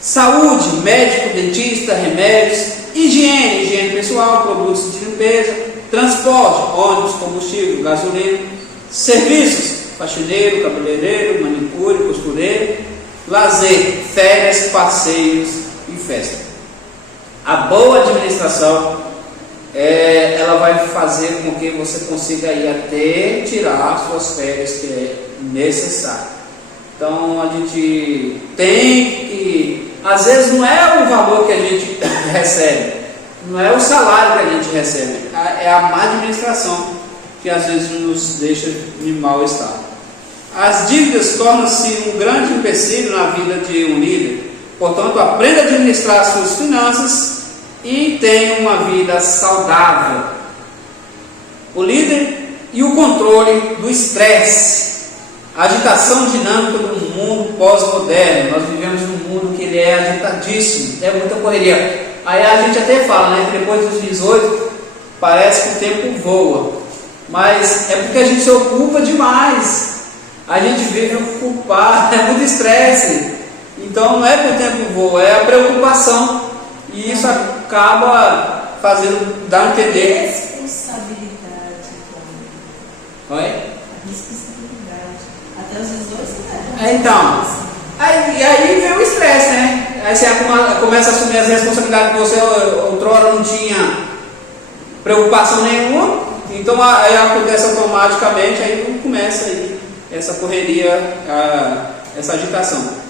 Saúde, médico, dentista, remédios. Higiene pessoal, produtos de limpeza. Transporte, ônibus, combustível, gasolina. Serviços, faxineiro, cabeleireiro, manicure, costureiro. Lazer, férias, passeios e festa. A boa administração, ela vai fazer com que você consiga ir até tirar suas férias, que é necessário. Então a gente tem que, às vezes não é o valor que a gente recebe, não é o salário que a gente recebe, é a má administração que às vezes nos deixa de mau estado. As dívidas tornam-se um grande empecilho na vida de um líder. Portanto, aprenda a administrar suas finanças e tenha uma vida saudável. O líder e o controle do estresse. A agitação dinâmica do mundo pós-moderno. Nós vivemos num mundo que ele é agitadíssimo, é muita correria. Aí a gente até fala, né, que depois dos 18 parece que o tempo voa, mas é porque a gente se ocupa demais, a gente vive ocupado, é muito estresse. Então não é que o tempo voa, é a preocupação, e isso acaba fazendo, dá a entender. Responsabilidade também. Oi? A responsabilidade. Até os 18 né? Então, aí vem o estresse, né? Aí você começa a assumir as responsabilidades que você outrora não tinha preocupação nenhuma, então aí acontece automaticamente, aí começa aí essa correria, essa agitação.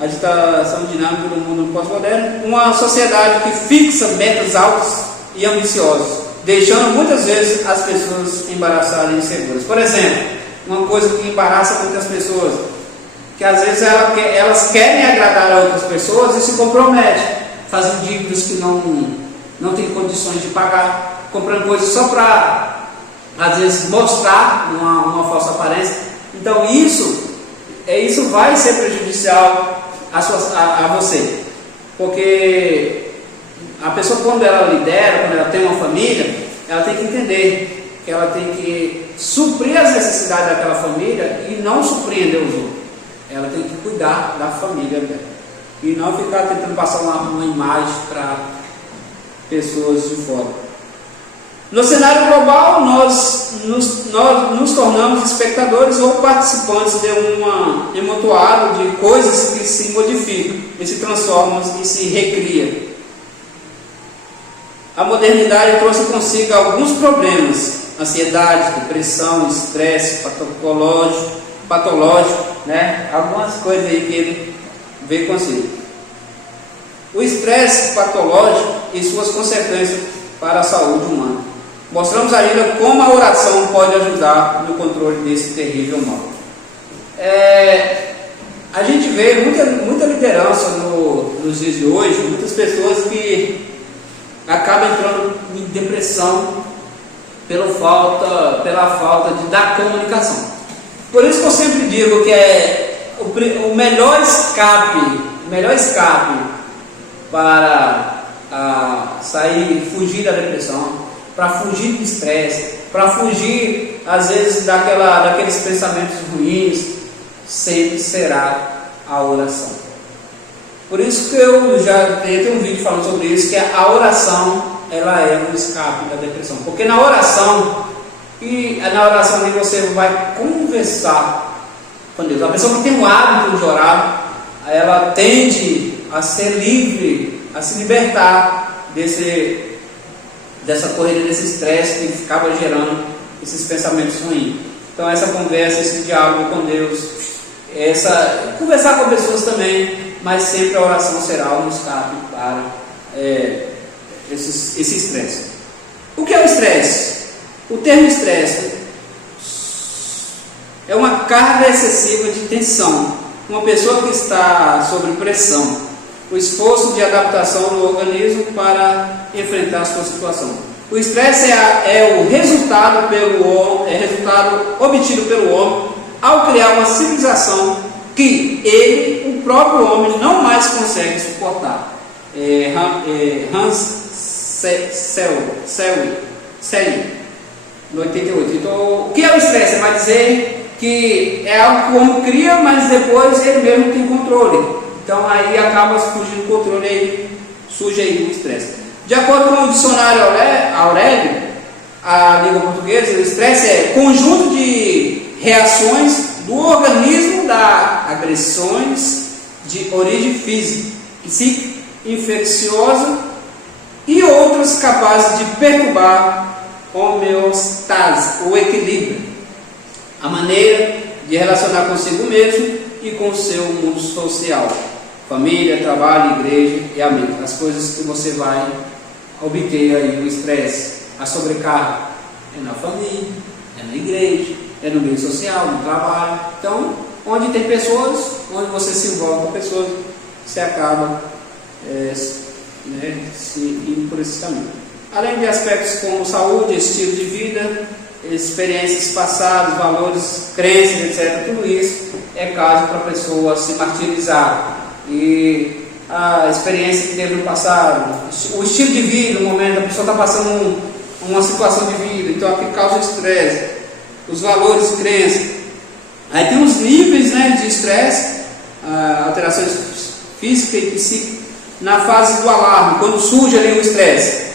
Agitação dinâmica do mundo pós-moderno, uma sociedade que fixa metas altas e ambiciosas, deixando muitas vezes as pessoas embaraçadas e inseguras. Por exemplo, uma coisa que embaraça muitas pessoas, que às vezes elas querem agradar a outras pessoas e se comprometem, fazem dívidas que não têm condições de pagar, comprando coisas só para, às vezes, mostrar uma falsa aparência. Então isso vai ser prejudicial a você, porque a pessoa, quando ela lidera, quando ela tem uma família, ela tem que entender que ela tem que suprir as necessidades daquela família e não surpreender os outros. Ela tem que cuidar da família dela e não ficar tentando passar uma imagem para pessoas de fora. No cenário global, nós nos tornamos espectadores ou participantes de um amontoado de coisas que se modificam e se transformam e se recriam. A modernidade trouxe consigo alguns problemas: ansiedade, depressão, estresse patológico, né? Algumas coisas aí que ele veio consigo. O estresse patológico e suas consequências para a saúde humana. Mostramos ainda como a oração pode ajudar no controle desse terrível mal. A gente vê muita liderança nos dias de hoje, muitas pessoas que acabam entrando em depressão pela falta da comunicação. Por isso que eu sempre digo que o melhor escape para fugir da depressão, para fugir do estresse, para fugir às vezes daqueles pensamentos ruins, sempre será a oração. Por isso que eu já tenho um vídeo falando sobre isso, que a oração ela é um escape da depressão, porque na oração ali você vai conversar com Deus. A pessoa que tem o hábito de orar, ela tende a ser livre, a se libertar dessa corrida, desse estresse que acaba gerando esses pensamentos ruins. Então essa conversa, esse diálogo com Deus, conversar com pessoas também, mas sempre a oração será um escape para esse estresse. O que é o estresse? O termo estresse é uma carga excessiva de tensão, uma pessoa que está sob pressão, o esforço de adaptação do organismo para enfrentar a sua situação. O estresse é o resultado obtido pelo homem ao criar uma civilização que o próprio homem, não mais consegue suportar. Hans Selye, no 88. Então, o que é o estresse? Vai dizer que é algo que o homem cria, mas depois ele mesmo tem controle. Então aí acaba fugindo do controle e surge aí o estresse. De acordo com o dicionário Aurélio, a língua portuguesa, o estresse é conjunto de reações do organismo a agressões de origem física, psíquica, infecciosa e outras capazes de perturbar a homeostase, o equilíbrio, a maneira de relacionar consigo mesmo e com o seu mundo social, família, trabalho, igreja e amigos, as coisas que você vai obter aí o estresse, a sobrecarga é na família, é na igreja, é no meio social, no trabalho. Então, onde tem pessoas, onde você se envolve com pessoas, você acaba se indo por esse caminho. Além de aspectos como saúde, estilo de vida, experiências passadas, valores, crenças, etc. Tudo isso é caso para a pessoa se martirizar. E a experiência que teve no passado, o estilo de vida, no momento a pessoa está passando uma situação de vida, então aquilo causa estresse, os valores, crenças. Aí tem os níveis de estresse, alterações físicas e psíquicas, na fase do alarme, quando surge ali o estresse.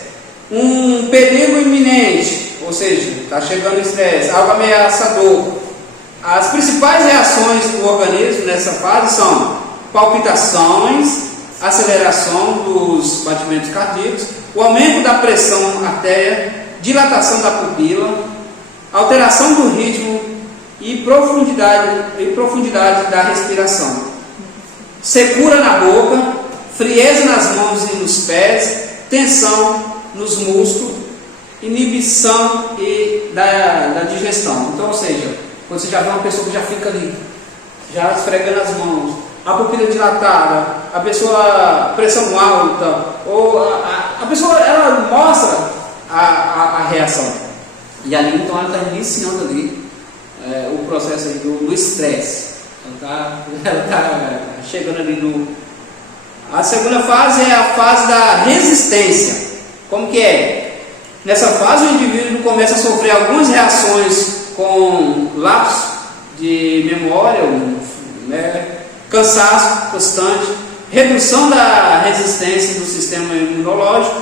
Um perigo iminente, ou seja, está chegando o estresse, algo ameaçador. As principais reações do organismo nessa fase são palpitações, aceleração dos batimentos cardíacos, o aumento da pressão arterial, dilatação da pupila, alteração do ritmo e profundidade da respiração, secura na boca, frieza nas mãos e nos pés, tensão nos músculos, inibição da digestão. Então, ou seja, quando você já vê uma pessoa que já fica ali já esfregando as mãos, a pupila dilatada, a pessoa pressão alta, ou a pessoa ela mostra a reação. E ali então ela está iniciando ali o processo aí do estresse. Ela tá chegando ali no. A segunda fase é a fase da resistência. Como que é? Nessa fase o indivíduo começa a sofrer algumas reações com lapso de memória, cansaço constante, redução da resistência do sistema imunológico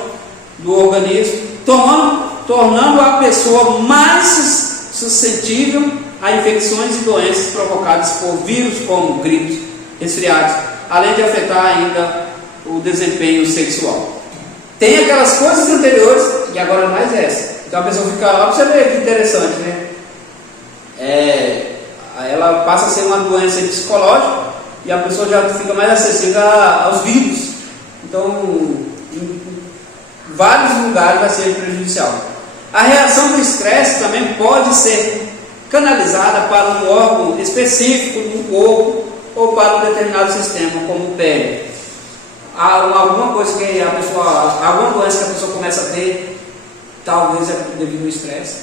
do organismo, tornando a pessoa mais suscetível a infecções e doenças provocadas por vírus como gripes, resfriados, além de afetar ainda o desempenho sexual. Tem aquelas coisas anteriores e agora mais essa. Então a pessoa fica lá, você vê que interessante, né? Ela passa a ser uma doença psicológica e a pessoa já fica mais acessível aos vírus. Então, em vários lugares vai ser prejudicial. A reação do estresse também pode ser canalizada para um órgão específico no corpo ou para um determinado sistema, como o pele. Há alguma coisa que a pessoa, alguma doença que a pessoa começa a ter, talvez é devido ao estresse,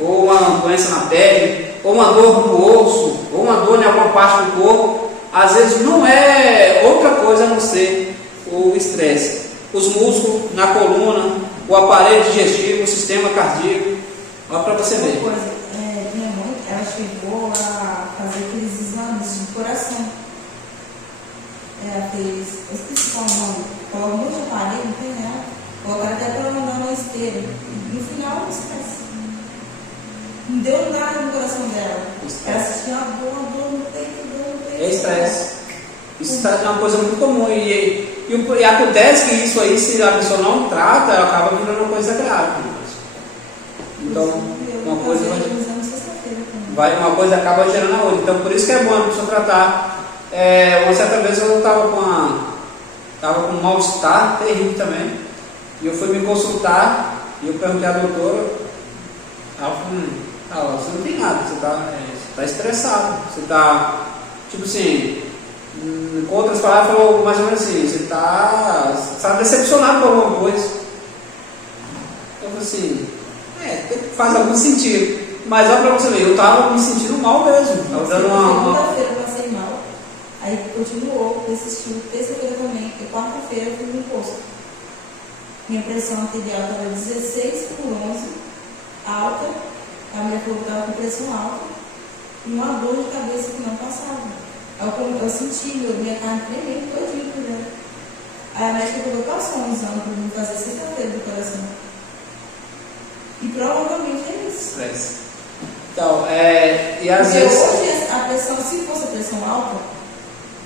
ou uma doença na pele, ou uma dor no osso, ou uma dor em alguma parte do corpo, às vezes não é outra coisa a não ser o estresse. Os músculos na coluna, o aparelho digestivo, o sistema cardíaco, olha para você ver. Uma coisa, minha mãe, ela chegou a fazer aqueles exames de coração. Ela fez, eu esqueci qual o nome, coloca um monte de aparelho, não tem nada, colocaram até para mandar na esteira. E no final, estresse. Não deu nada no coração dela. Ela sentia uma dor no peito, É estresse. Isso é uma coisa muito comum. E acontece que isso aí, se a pessoa não trata, ela acaba virando uma coisa grave. Então, uma coisa acaba gerando a outra. Então, por isso que é bom a pessoa tratar. Uma certa vez eu estava com um mal-estar terrível também. E eu fui me consultar e eu perguntei à doutora. Ela falou, você não tem nada, você está estressado, você está, tipo assim, com outras palavras, falou mais ou menos assim, você está decepcionado com alguma coisa. Eu falei assim, faz algum sentido. Mas olha para você ver, eu estava me sentindo mal mesmo. Estava dando segunda-feira eu passei mal, aí continuou, persistiu, terça-feira também, e quarta-feira eu fui no posto. Minha pressão arterial estava 16/11, alta, a minha falou que estava com pressão alta, e uma dor de cabeça que não passava. Eu senti, minha carne tremendo todinha por dentro. Aí a médica falou, passou um exame para mim fazer sexta-feira do coração. E provavelmente é isso. Estresse. Então, e às vezes. Hoje a pressão, se fosse a pressão alta,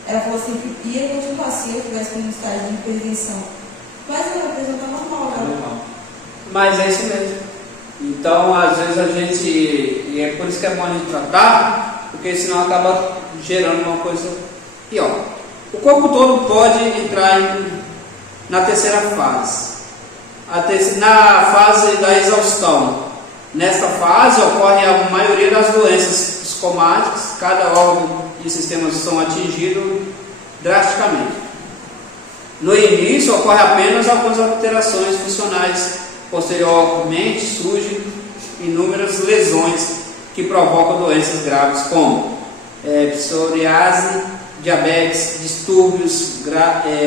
ela falou assim que ia continuar se eu tivesse com um estágio de hipertensão. Mas a pressão está normal, né? Mas é isso mesmo. Então, às vezes a gente. E é por isso que é bom a gente tratar, porque senão acaba gerando uma coisa pior. O corpo todo pode entrar na terceira fase. Na fase da exaustão. Nesta fase ocorre a maioria das doenças psicomáticas, cada órgão e sistema são atingidos drasticamente. No início ocorre apenas algumas alterações funcionais, posteriormente surgem inúmeras lesões que provocam doenças graves como psoriase, diabetes, distúrbios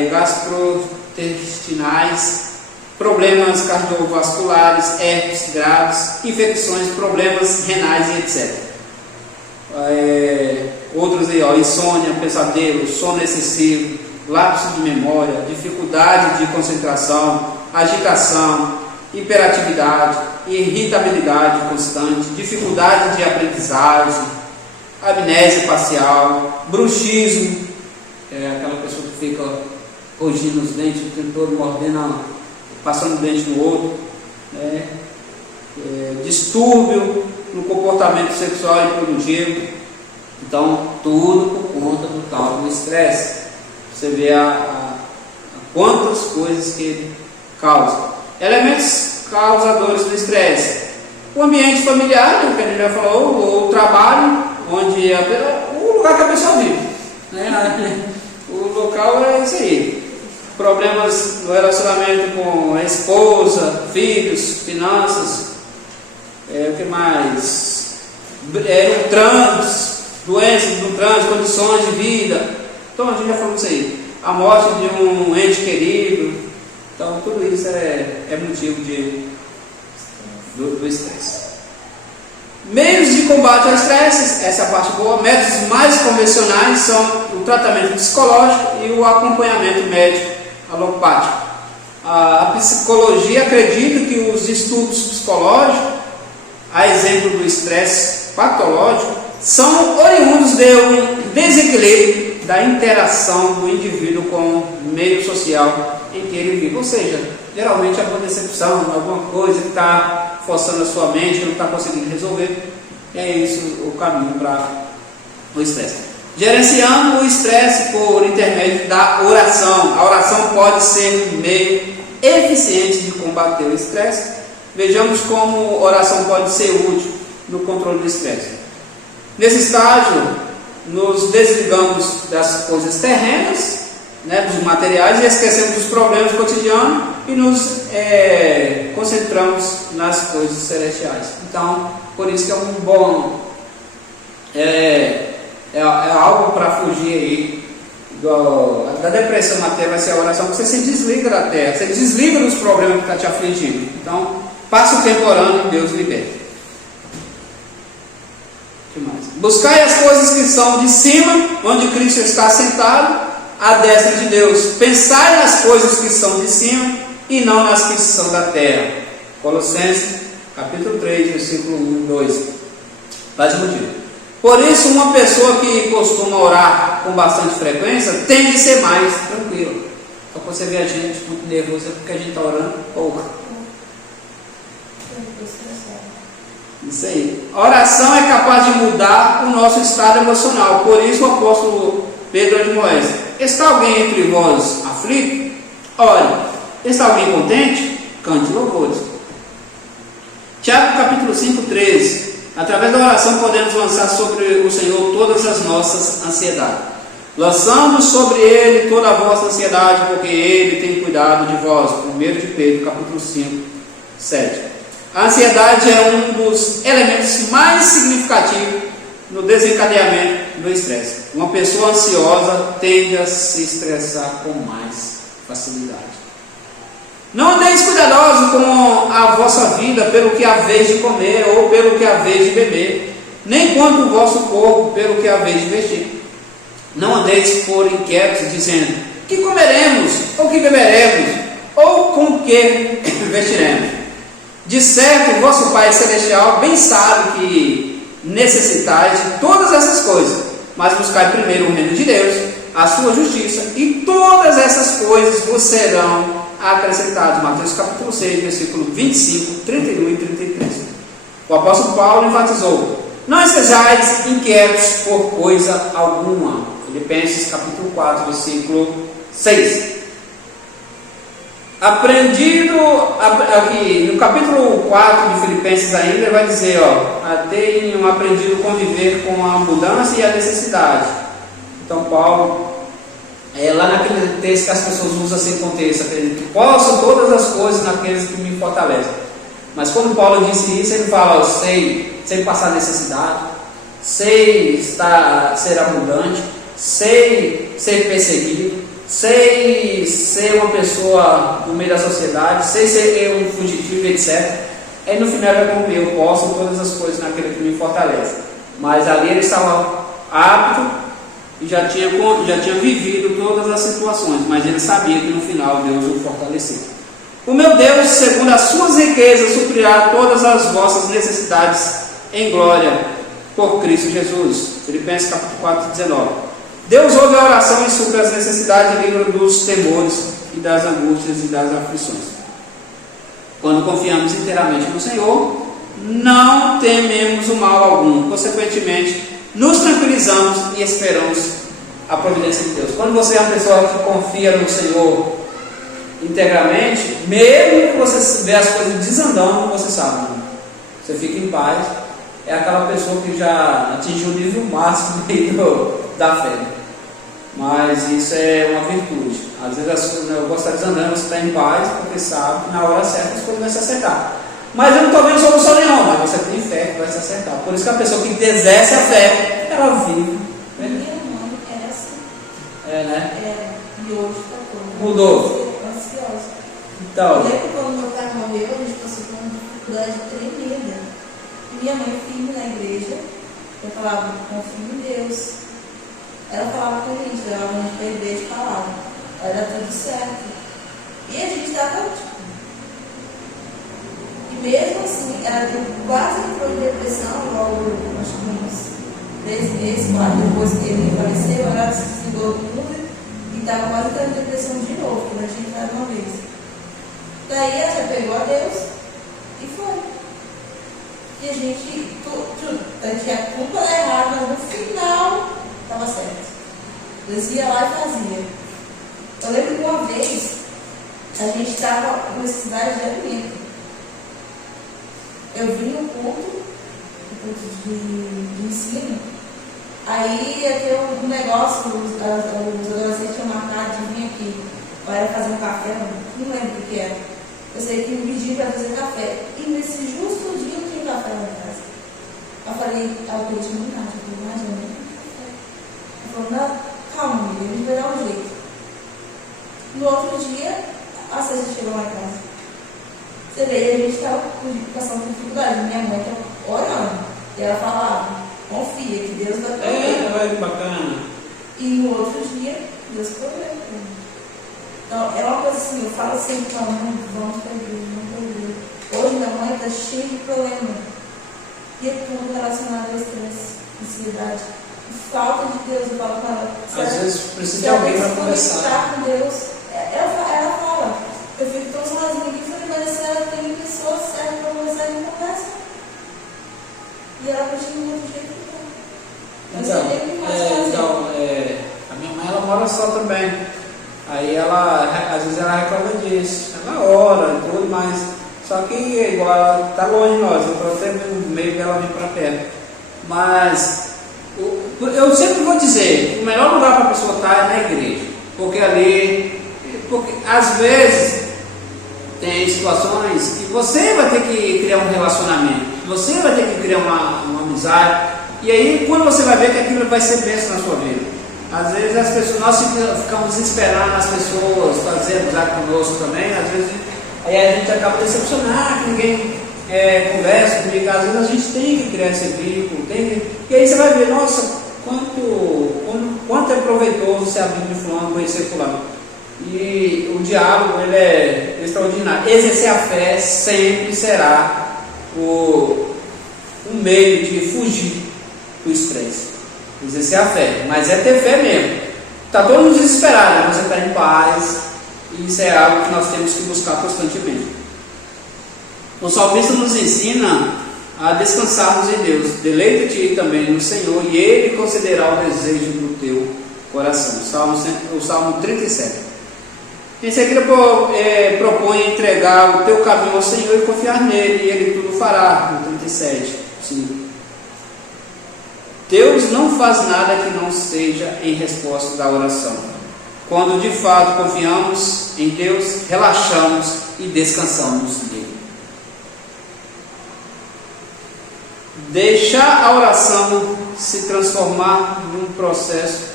gastrointestinais, problemas cardiovasculares, herpes graves, infecções, problemas renais e etc. Outros aí, insônia, pesadelo, sono excessivo, lapso de memória, dificuldade de concentração, agitação, hiperatividade, irritabilidade constante, dificuldade de aprendizagem, amnésia parcial, bruxismo, aquela pessoa que fica rogindo os dentes o tempo todo, mordendo, passando o dente no outro, distúrbio no comportamento sexual e reprodutivo. Então, tudo por conta do tal do estresse. Você vê quantas coisas que ele causa. Elementos causadores do estresse: o ambiente familiar, que a gente já falou, o trabalho, onde o lugar que a pessoa vive, né? O local é isso aí. Problemas no relacionamento com a esposa, filhos, finanças, o que mais? No trânsito, doenças no trânsito, condições de vida. Então a gente já falou isso aí. A morte de um ente querido. Então tudo isso é motivo do estresse. Meios de combate ao estresse, essa é a parte boa. Métodos mais convencionais são o tratamento psicológico e o acompanhamento médico alopático. A psicologia acredita que os estudos psicológicos, a exemplo do estresse patológico, são oriundos de um desequilíbrio da interação do indivíduo com o meio social em que ele vive. Ou seja, geralmente alguma decepção, alguma coisa que está forçando a sua mente, que não está conseguindo resolver. É isso o caminho para o estresse. Gerenciando o estresse por intermédio da oração. A oração pode ser um meio eficiente de combater o estresse. Vejamos como oração pode ser útil no controle do estresse. Nesse estágio, nos desligamos das coisas terrenas, dos materiais, e esquecemos dos problemas cotidianos e nos concentramos nas coisas celestiais. Então, por isso que é um bom, algo para fugir aí da depressão na terra, vai ser a oração, porque você se desliga da terra, você desliga dos problemas que está te afligindo. Então, passa o tempo orando e Deus liberta. O que mais? Buscai as coisas que são de cima, onde Cristo está sentado à destra de Deus. Pensai nas coisas que são de cima e não nas que são da terra. Colossenses capítulo 3, versículo 1 e 2. Faz motivo. Por isso, uma pessoa que costuma orar com bastante frequência tende a ser mais tranquila. Então, quando você vê a gente muito nervoso, é porque a gente está orando pouco. Isso aí. A oração é capaz de mudar o nosso estado emocional. Por isso, o apóstolo Pedro admoesta: está alguém entre vós aflito? Ore. Está alguém contente? Cante louvores. Tiago capítulo 5, 13. Através da oração podemos lançar sobre o Senhor todas as nossas ansiedades. Lançamos sobre Ele toda a vossa ansiedade, porque Ele tem cuidado de vós. 1 de Pedro capítulo 5, 7. A ansiedade é um dos elementos mais significativos no desencadeamento do estresse. Uma pessoa ansiosa tende a se estressar com mais facilidade. Não andeis cuidadosos com a vossa vida pelo que haveis de comer ou pelo que haveis de beber, nem quanto o vosso corpo pelo que haveis de vestir. Não andeis por inquietos, dizendo: que comeremos, ou que beberemos, ou com que vestiremos. De certo, vosso Pai Celestial bem sabe que necessitais de todas essas coisas, mas buscai primeiro o reino de Deus, a sua justiça, e todas essas coisas vos serão acrescentadas. Mateus capítulo 6, versículo 25, 31 e 33. O apóstolo Paulo enfatizou: não estejais inquietos por coisa alguma. Filipenses capítulo 4, versículo 6. Aprendido aqui no capítulo 4 de Filipenses ainda, ele vai dizer, tenham aprendido a conviver com a mudança e a necessidade. Então Paulo, lá naquele texto que as pessoas usam assim contexto, que possam todas as coisas naqueles que me fortalecem. Mas quando Paulo disse isso, ele fala: sei passar necessidade, sei ser abundante, sei ser perseguido, sei ser uma pessoa no meio da sociedade, sei ser um fugitivo, etc. Aí no final vai concluir: eu posso todas as coisas naquele que me fortalece. Mas ali ele estava apto e já tinha vivido todas as situações, mas ele sabia que no final Deus o fortaleceu. O meu Deus, segundo as suas riquezas, suprirá todas as vossas necessidades em glória por Cristo Jesus. Filipenses capítulo 4, 19. Deus ouve a oração e supre as necessidades e livra dos temores e das angústias e das aflições. Quando confiamos inteiramente no Senhor, não tememos o mal algum. Consequentemente, nos tranquilizamos e esperamos a providência de Deus. Quando você é uma pessoa que confia no Senhor integramente, mesmo que você vê as coisas desandando, você sabe, você fica em paz é aquela pessoa que já atingiu o nível máximo da fé. Mas isso é uma virtude. Às vezes eu gosto de estar andando, você está em paz, porque sabe que na hora certa as coisas vão se acertar. Mas eu não estou vendo solução nenhuma, mas você tem fé que vai se acertar. Por isso que a pessoa que exerce a fé, ela vive. Minha mãe era assim. É, né? Era. E hoje está toda. Mudou. Ansiosa. Então, Eu lembro quando meu pai morreu, a gente passou por uma dificuldade tremenda. E minha mãe, firme na igreja, eu falava, confio em Deus. Ela falava com a gente, levava a gente para a igreja e falava, vai dar tudo certo. E a gente estava, e mesmo assim, ela quase entrou em depressão, logo, acho que uns 3 meses, 4 depois que ele faleceu, ela se desligou do mundo e estava quase entrando em depressão de novo, que ela tinha entrado uma vez. Daí ela já pegou a Deus e foi. E a gente, a gente tinha culpa errada, mas no final estava certo. Eles iam lá e faziam. Eu lembro que uma vez a gente estava com necessidade de alimento. Eu vim no culto de ensino, aí ia ter um negócio, os adolescentes tinham marcado de vir aqui para fazer um café, não lembro o que era. Eu sei que me pediram para fazer café. E nesse justo dia eu tinha café na casa. Eu falei, eu pedi muito nada, eu falei, imagina, eu falei, não, calma, amiga, a gente vai dar um jeito. No outro dia, a cesta chegou lá em casa. Você vê, a gente estava passando por dificuldade. Minha mãe estava orando. E ela falava, confia que Deus vai prover. vai bacana. E no outro dia, Deus proveu. Então, é uma coisa assim, eu falo sempre, não, vamos para a igreja, vamos para a igreja. Hoje minha mãe está cheia de problema. E é tudo relacionado ao estresse, ansiedade. Falta de Deus, eu falo com ela. Às vezes precisa de alguém para conversar. Com Deus. Ela fala, eu fico tão sozinha aqui, mas se ela tem pessoas certas para conversar, e não conversa. E ela continua do jeito que está. Mas eu tenho que mais fazer. A minha mãe ela mora só também. Aí ela, às vezes ela reclama disso. Ela ora e tudo, mas só que igual ela está longe de nós, então até meio dela vir para perto. Mas eu sempre vou dizer, o melhor lugar para a pessoa estar é na igreja. Porque às vezes tem situações que você vai ter que criar um relacionamento, você vai ter que criar uma amizade, e aí quando você vai ver que aquilo vai ser bênção na sua vida. Às vezes as pessoas, nós ficamos esperando as pessoas fazer amizade conosco também, às vezes aí a gente acaba decepcionado, que ninguém conversa comigo, às vezes a gente tem que criar esse vínculo, e aí você vai ver, nossa, quanto é proveitoso ser amigo de fulano, conhecer fulano. E o diálogo ele é extraordinário. Exercer a fé sempre será um meio de fugir do estresse. Exercer a fé, mas é ter fé mesmo. Está todo mundo desesperado, mas você está em paz, e isso é algo que nós temos que buscar constantemente. O salmista nos ensina a descansarmos em Deus. Deleita-te também no Senhor, e Ele concederá o desejo do teu coração. O Salmo 37. Em seguida propõe entregar o teu caminho ao Senhor e confiar nele, e Ele tudo fará. No 37, 5. Deus não faz nada que não seja em resposta da oração. Quando de fato confiamos em Deus, relaxamos e descansamos nele. Deixar a oração se transformar num processo.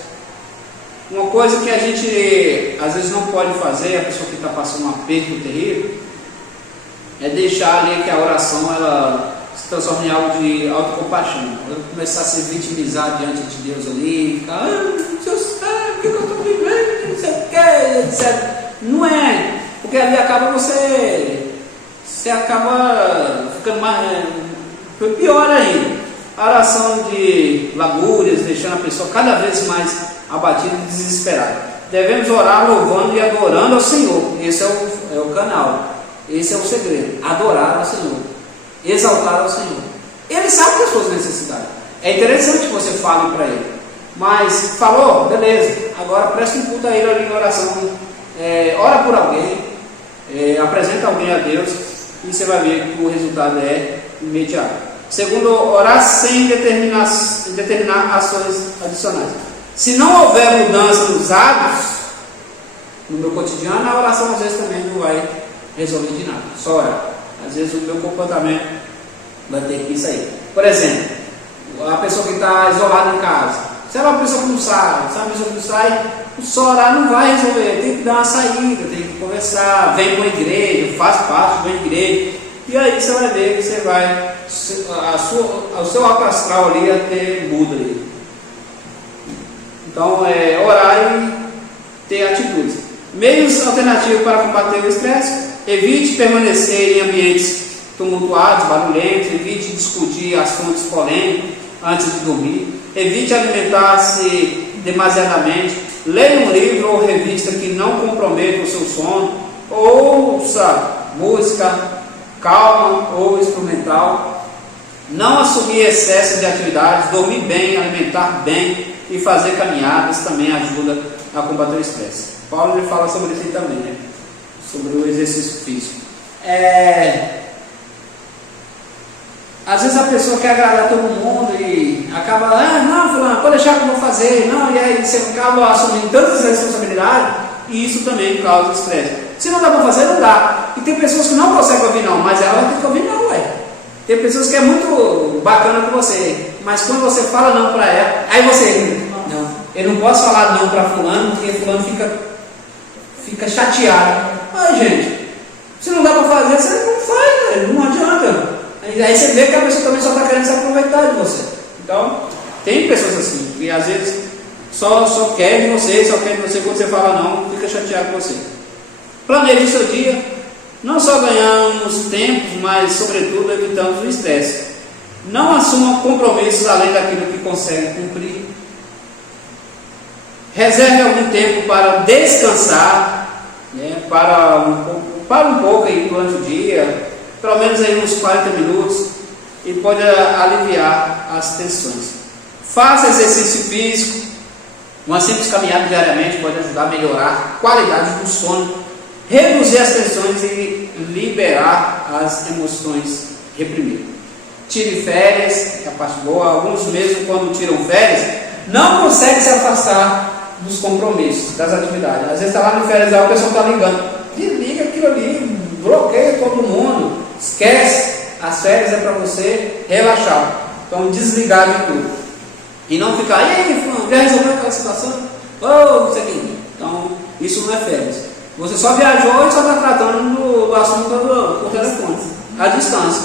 Uma coisa que a gente às vezes não pode fazer, a pessoa que está passando um aperto terrível, é deixar ali que a oração ela se transforme em algo de autocompaixão. Eu começar a se vitimizar diante de Deus ali, ficar, Deus sabe o que eu estou vivendo, não sei o que, etc. Não é, porque ali acaba você acaba ficando mais, pior ainda. A oração de lamúrias, deixando a pessoa cada vez mais abatida e desesperada. Devemos orar louvando e adorando ao Senhor. Esse é o canal, esse é o segredo. Adorar ao Senhor, exaltar ao Senhor. Ele sabe das suas necessidades. É interessante que você fale para Ele, mas falou, beleza, agora presta um culto a Ele ali em oração, ora por alguém, apresenta alguém a Deus, e você vai ver que o resultado é imediato. Segundo, orar sem determinar ações adicionais. Se não houver mudança nos hábitos, no meu cotidiano, a oração às vezes também não vai resolver de nada, só orar. Às vezes o meu comportamento vai ter que sair. Por exemplo, a pessoa que está isolada em casa, se ela é uma pessoa que não sai, só orar não vai resolver, tem que dar uma saída, tem que conversar, vem com a igreja, faz parte da igreja, e aí você vai ver que você vai, o seu alto astral ali até muda ali. Então, orar e ter atitudes. Meios alternativos para combater o estresse: evite permanecer em ambientes tumultuados, barulhentos, evite discutir assuntos polêmicos antes de dormir, evite alimentar-se demasiadamente, leia um livro ou revista que não comprometa o seu sono, ouça música calma ou instrumental, não assumir excesso de atividades, dormir bem, alimentar bem e fazer caminhadas também ajuda a combater o estresse. Paulo ele fala sobre isso também, né? Sobre o exercício físico. Às vezes a pessoa quer agradar todo mundo e acaba, não, fulano, pode deixar que eu vou fazer, não, e aí você acaba assumindo tantas responsabilidades e isso também causa estresse. Se não dá para fazer, não dá. E tem pessoas que não conseguem ouvir não, mas ela vai ter que ouvir não, ué. Tem pessoas que é muito bacana com você, mas quando você fala não para ela, aí você, não, eu não posso falar não para fulano, porque fulano fica chateado. Ai, gente, se não dá para fazer, você não faz, não adianta. Aí você vê que a pessoa também só está querendo se aproveitar de você. Então, tem pessoas assim, que às vezes só quer de você, quando você fala não, fica chateado com você. Planeje o seu dia, não só ganhamos tempo, mas sobretudo evitamos o estresse. Não assuma compromissos além daquilo que consegue cumprir. Reserve algum tempo para descansar, né, para um pouco aí durante o dia, pelo menos aí uns 40 minutos, e pode aliviar as tensões. Faça exercício físico, uma simples caminhada diariamente pode ajudar a melhorar a qualidade do sono, reduzir as tensões e liberar as emoções reprimidas. Tire férias, é a parte boa. Alguns mesmo quando tiram férias, não conseguem se afastar dos compromissos, das atividades. Às vezes está lá no férias, a pessoa está ligando, desliga aquilo ali, bloqueia todo mundo, esquece. As férias é para você relaxar, então desligar de tudo e não ficar, e aí, fulano, já resolveu aquela situação? Isso aqui. Então, isso não é férias. Você só viajou e só está tratando do assunto por telefone, à distância.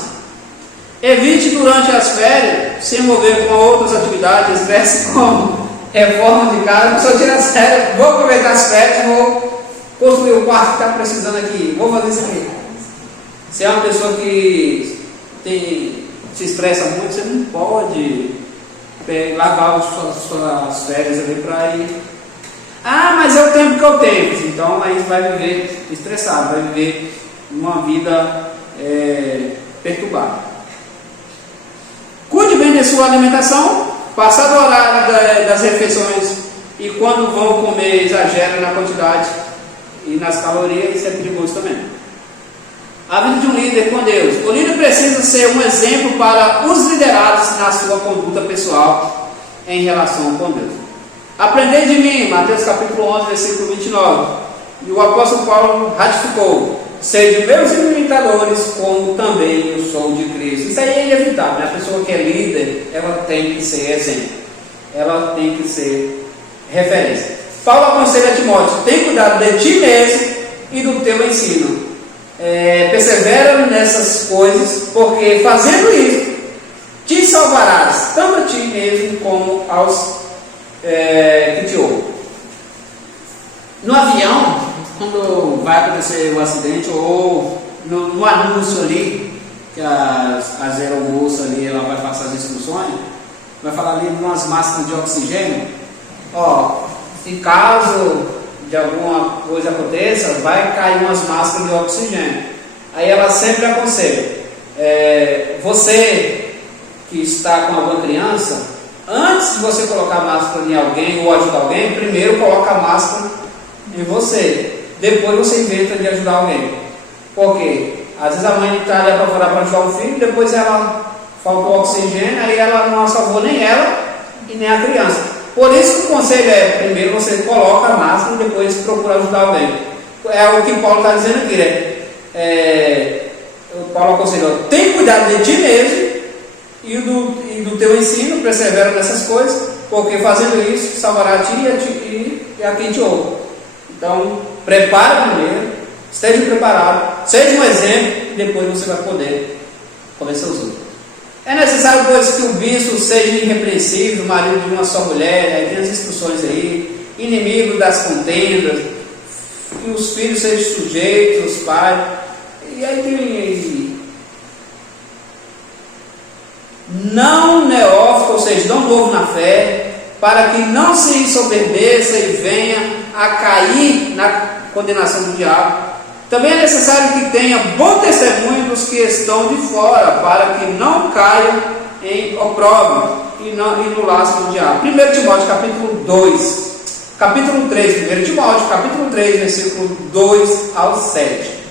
Evite durante as férias se envolver com outras atividades, estresse como reforma de casa. A pessoa tira as férias, vou aproveitar as férias, vou construir o quarto que está precisando aqui, vou fazer isso aqui. Se é uma pessoa que se estressa muito, você não pode largar suas férias ali para ir. Mas é o tempo que eu tenho. Então aí vai viver estressado, vai viver uma vida perturbada. Cuide bem da sua alimentação, passar do horário das refeições e quando vão comer exagera na quantidade e nas calorias, isso é perigoso também. A vida de um líder com Deus. O líder precisa ser um exemplo para os liderados na sua conduta pessoal em relação com Deus. Aprendei de mim, Mateus capítulo 11, versículo 29. E o apóstolo Paulo ratificou: sede meus imitadores, como também eu sou de Cristo. Isso aí é inevitável, né? A pessoa que é líder, ela tem que ser exemplo, ela tem que ser referência. Paulo aconselha a Timóteo: tem cuidado de ti mesmo e do teu ensino. Persevera nessas coisas, porque fazendo isso te salvarás, tanto a ti mesmo como aos que te ouvem. No avião, quando vai acontecer um acidente, ou no anúncio ali, que as aeromoças ali, ela vai passar as instruções, vai falar ali de umas máscaras de oxigênio. Em caso de alguma coisa aconteça, vai cair umas máscaras de oxigênio. Aí ela sempre aconselha, você que está com alguma criança, antes de você colocar a máscara em alguém ou ajudar alguém, primeiro coloca a máscara em você, depois você inventa de ajudar alguém. Porque às vezes a mãe está ali apavorar para ajudar o filho, depois ela faltou oxigênio, aí ela não salvou nem ela e nem a criança. Por isso que o conselho é, primeiro você coloca a máscara e depois procura ajudar alguém. É o que Paulo está dizendo aqui, Paulo aconselhou, tem cuidado de ti mesmo e do teu ensino, persevera nessas coisas, porque fazendo isso, salvará a ti e a quem te ouve. Então, prepara primeiro, esteja preparado, seja um exemplo, e depois você vai poder convencer os outros. É necessário, pois, que o bispo seja irrepreensível, marido de uma só mulher, tem as instruções aí, inimigo das contendas, que os filhos sejam sujeitos aos pais. E aí tem não neófito, ou seja, não novo na fé, para que não se ensoberbeça e venha a cair na condenação do diabo. Também é necessário que tenha bom testemunho dos que estão de fora, para que não caiam em opróbrio e no laço do diabo. 1 Timóteo capítulo 2, capítulo 3, 1 Timóteo capítulo 3, versículo 2 ao 7.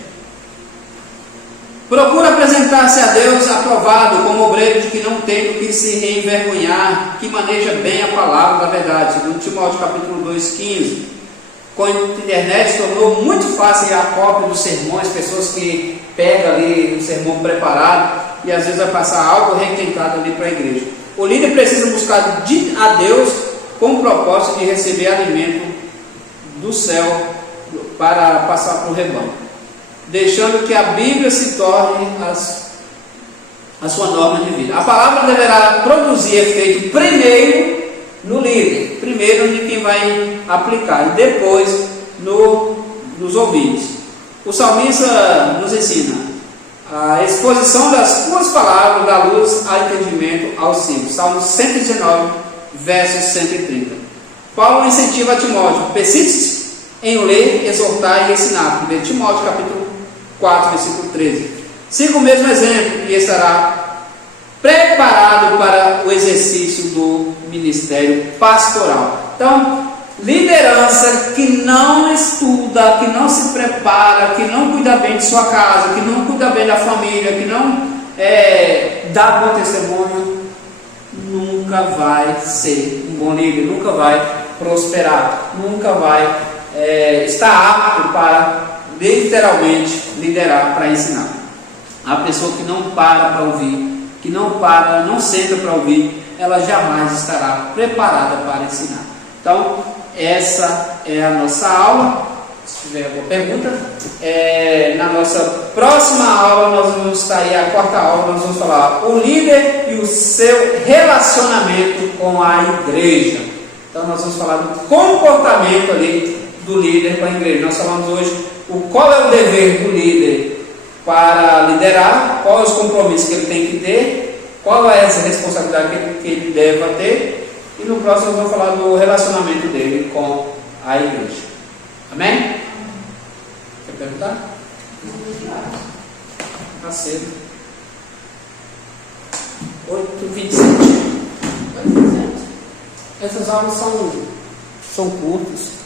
Procura apresentar-se a Deus aprovado, como obreiro de que não tem do que se envergonhar, que maneja bem a palavra da verdade. 2 Timóteo capítulo 2, 15. Com a internet tornou muito fácil a cópia dos sermões, pessoas que pegam ali um sermão preparado e às vezes vai passar algo requentado ali para a igreja. O líder precisa buscar a Deus com o propósito de receber alimento do céu para passar para o rebanho, deixando que a Bíblia se torne a sua norma de vida. A palavra deverá produzir efeito primeiro no líder, primeiro de quem vai aplicar e depois nos ouvintes. O salmista nos ensina a exposição das tuas palavras dá luz a entendimento aos simples. Salmo 119, versos 130. Paulo incentiva a Timóteo: persiste em ler, exortar e ensinar. 1 Timóteo capítulo 4, versículo 13. Siga o mesmo exemplo e estará preparado para o exercício do ministério pastoral. Então, liderança que não estuda, que não se prepara, que não cuida bem de sua casa, que não cuida bem da família, que não dá bom testemunho, nunca vai ser um bom líder, nunca vai prosperar, nunca vai estar apto para literalmente liderar, para ensinar. A pessoa que não para ouvir, que não senta para ouvir, ela jamais estará preparada para ensinar. Então, essa é a nossa aula. Se tiver alguma pergunta, na nossa próxima aula, nós vamos estar aí, a quarta aula, nós vamos falar o líder e o seu relacionamento com a igreja. Então, nós vamos falar do comportamento ali do líder com a igreja. Nós falamos hoje qual é o dever do líder para liderar, quais os compromissos que ele tem que ter, qual é essa responsabilidade que ele deve ter, e no próximo nós vamos falar do relacionamento dele com a igreja. Amém? Quer perguntar? Está cedo. 8h27. Essas aulas são curtas.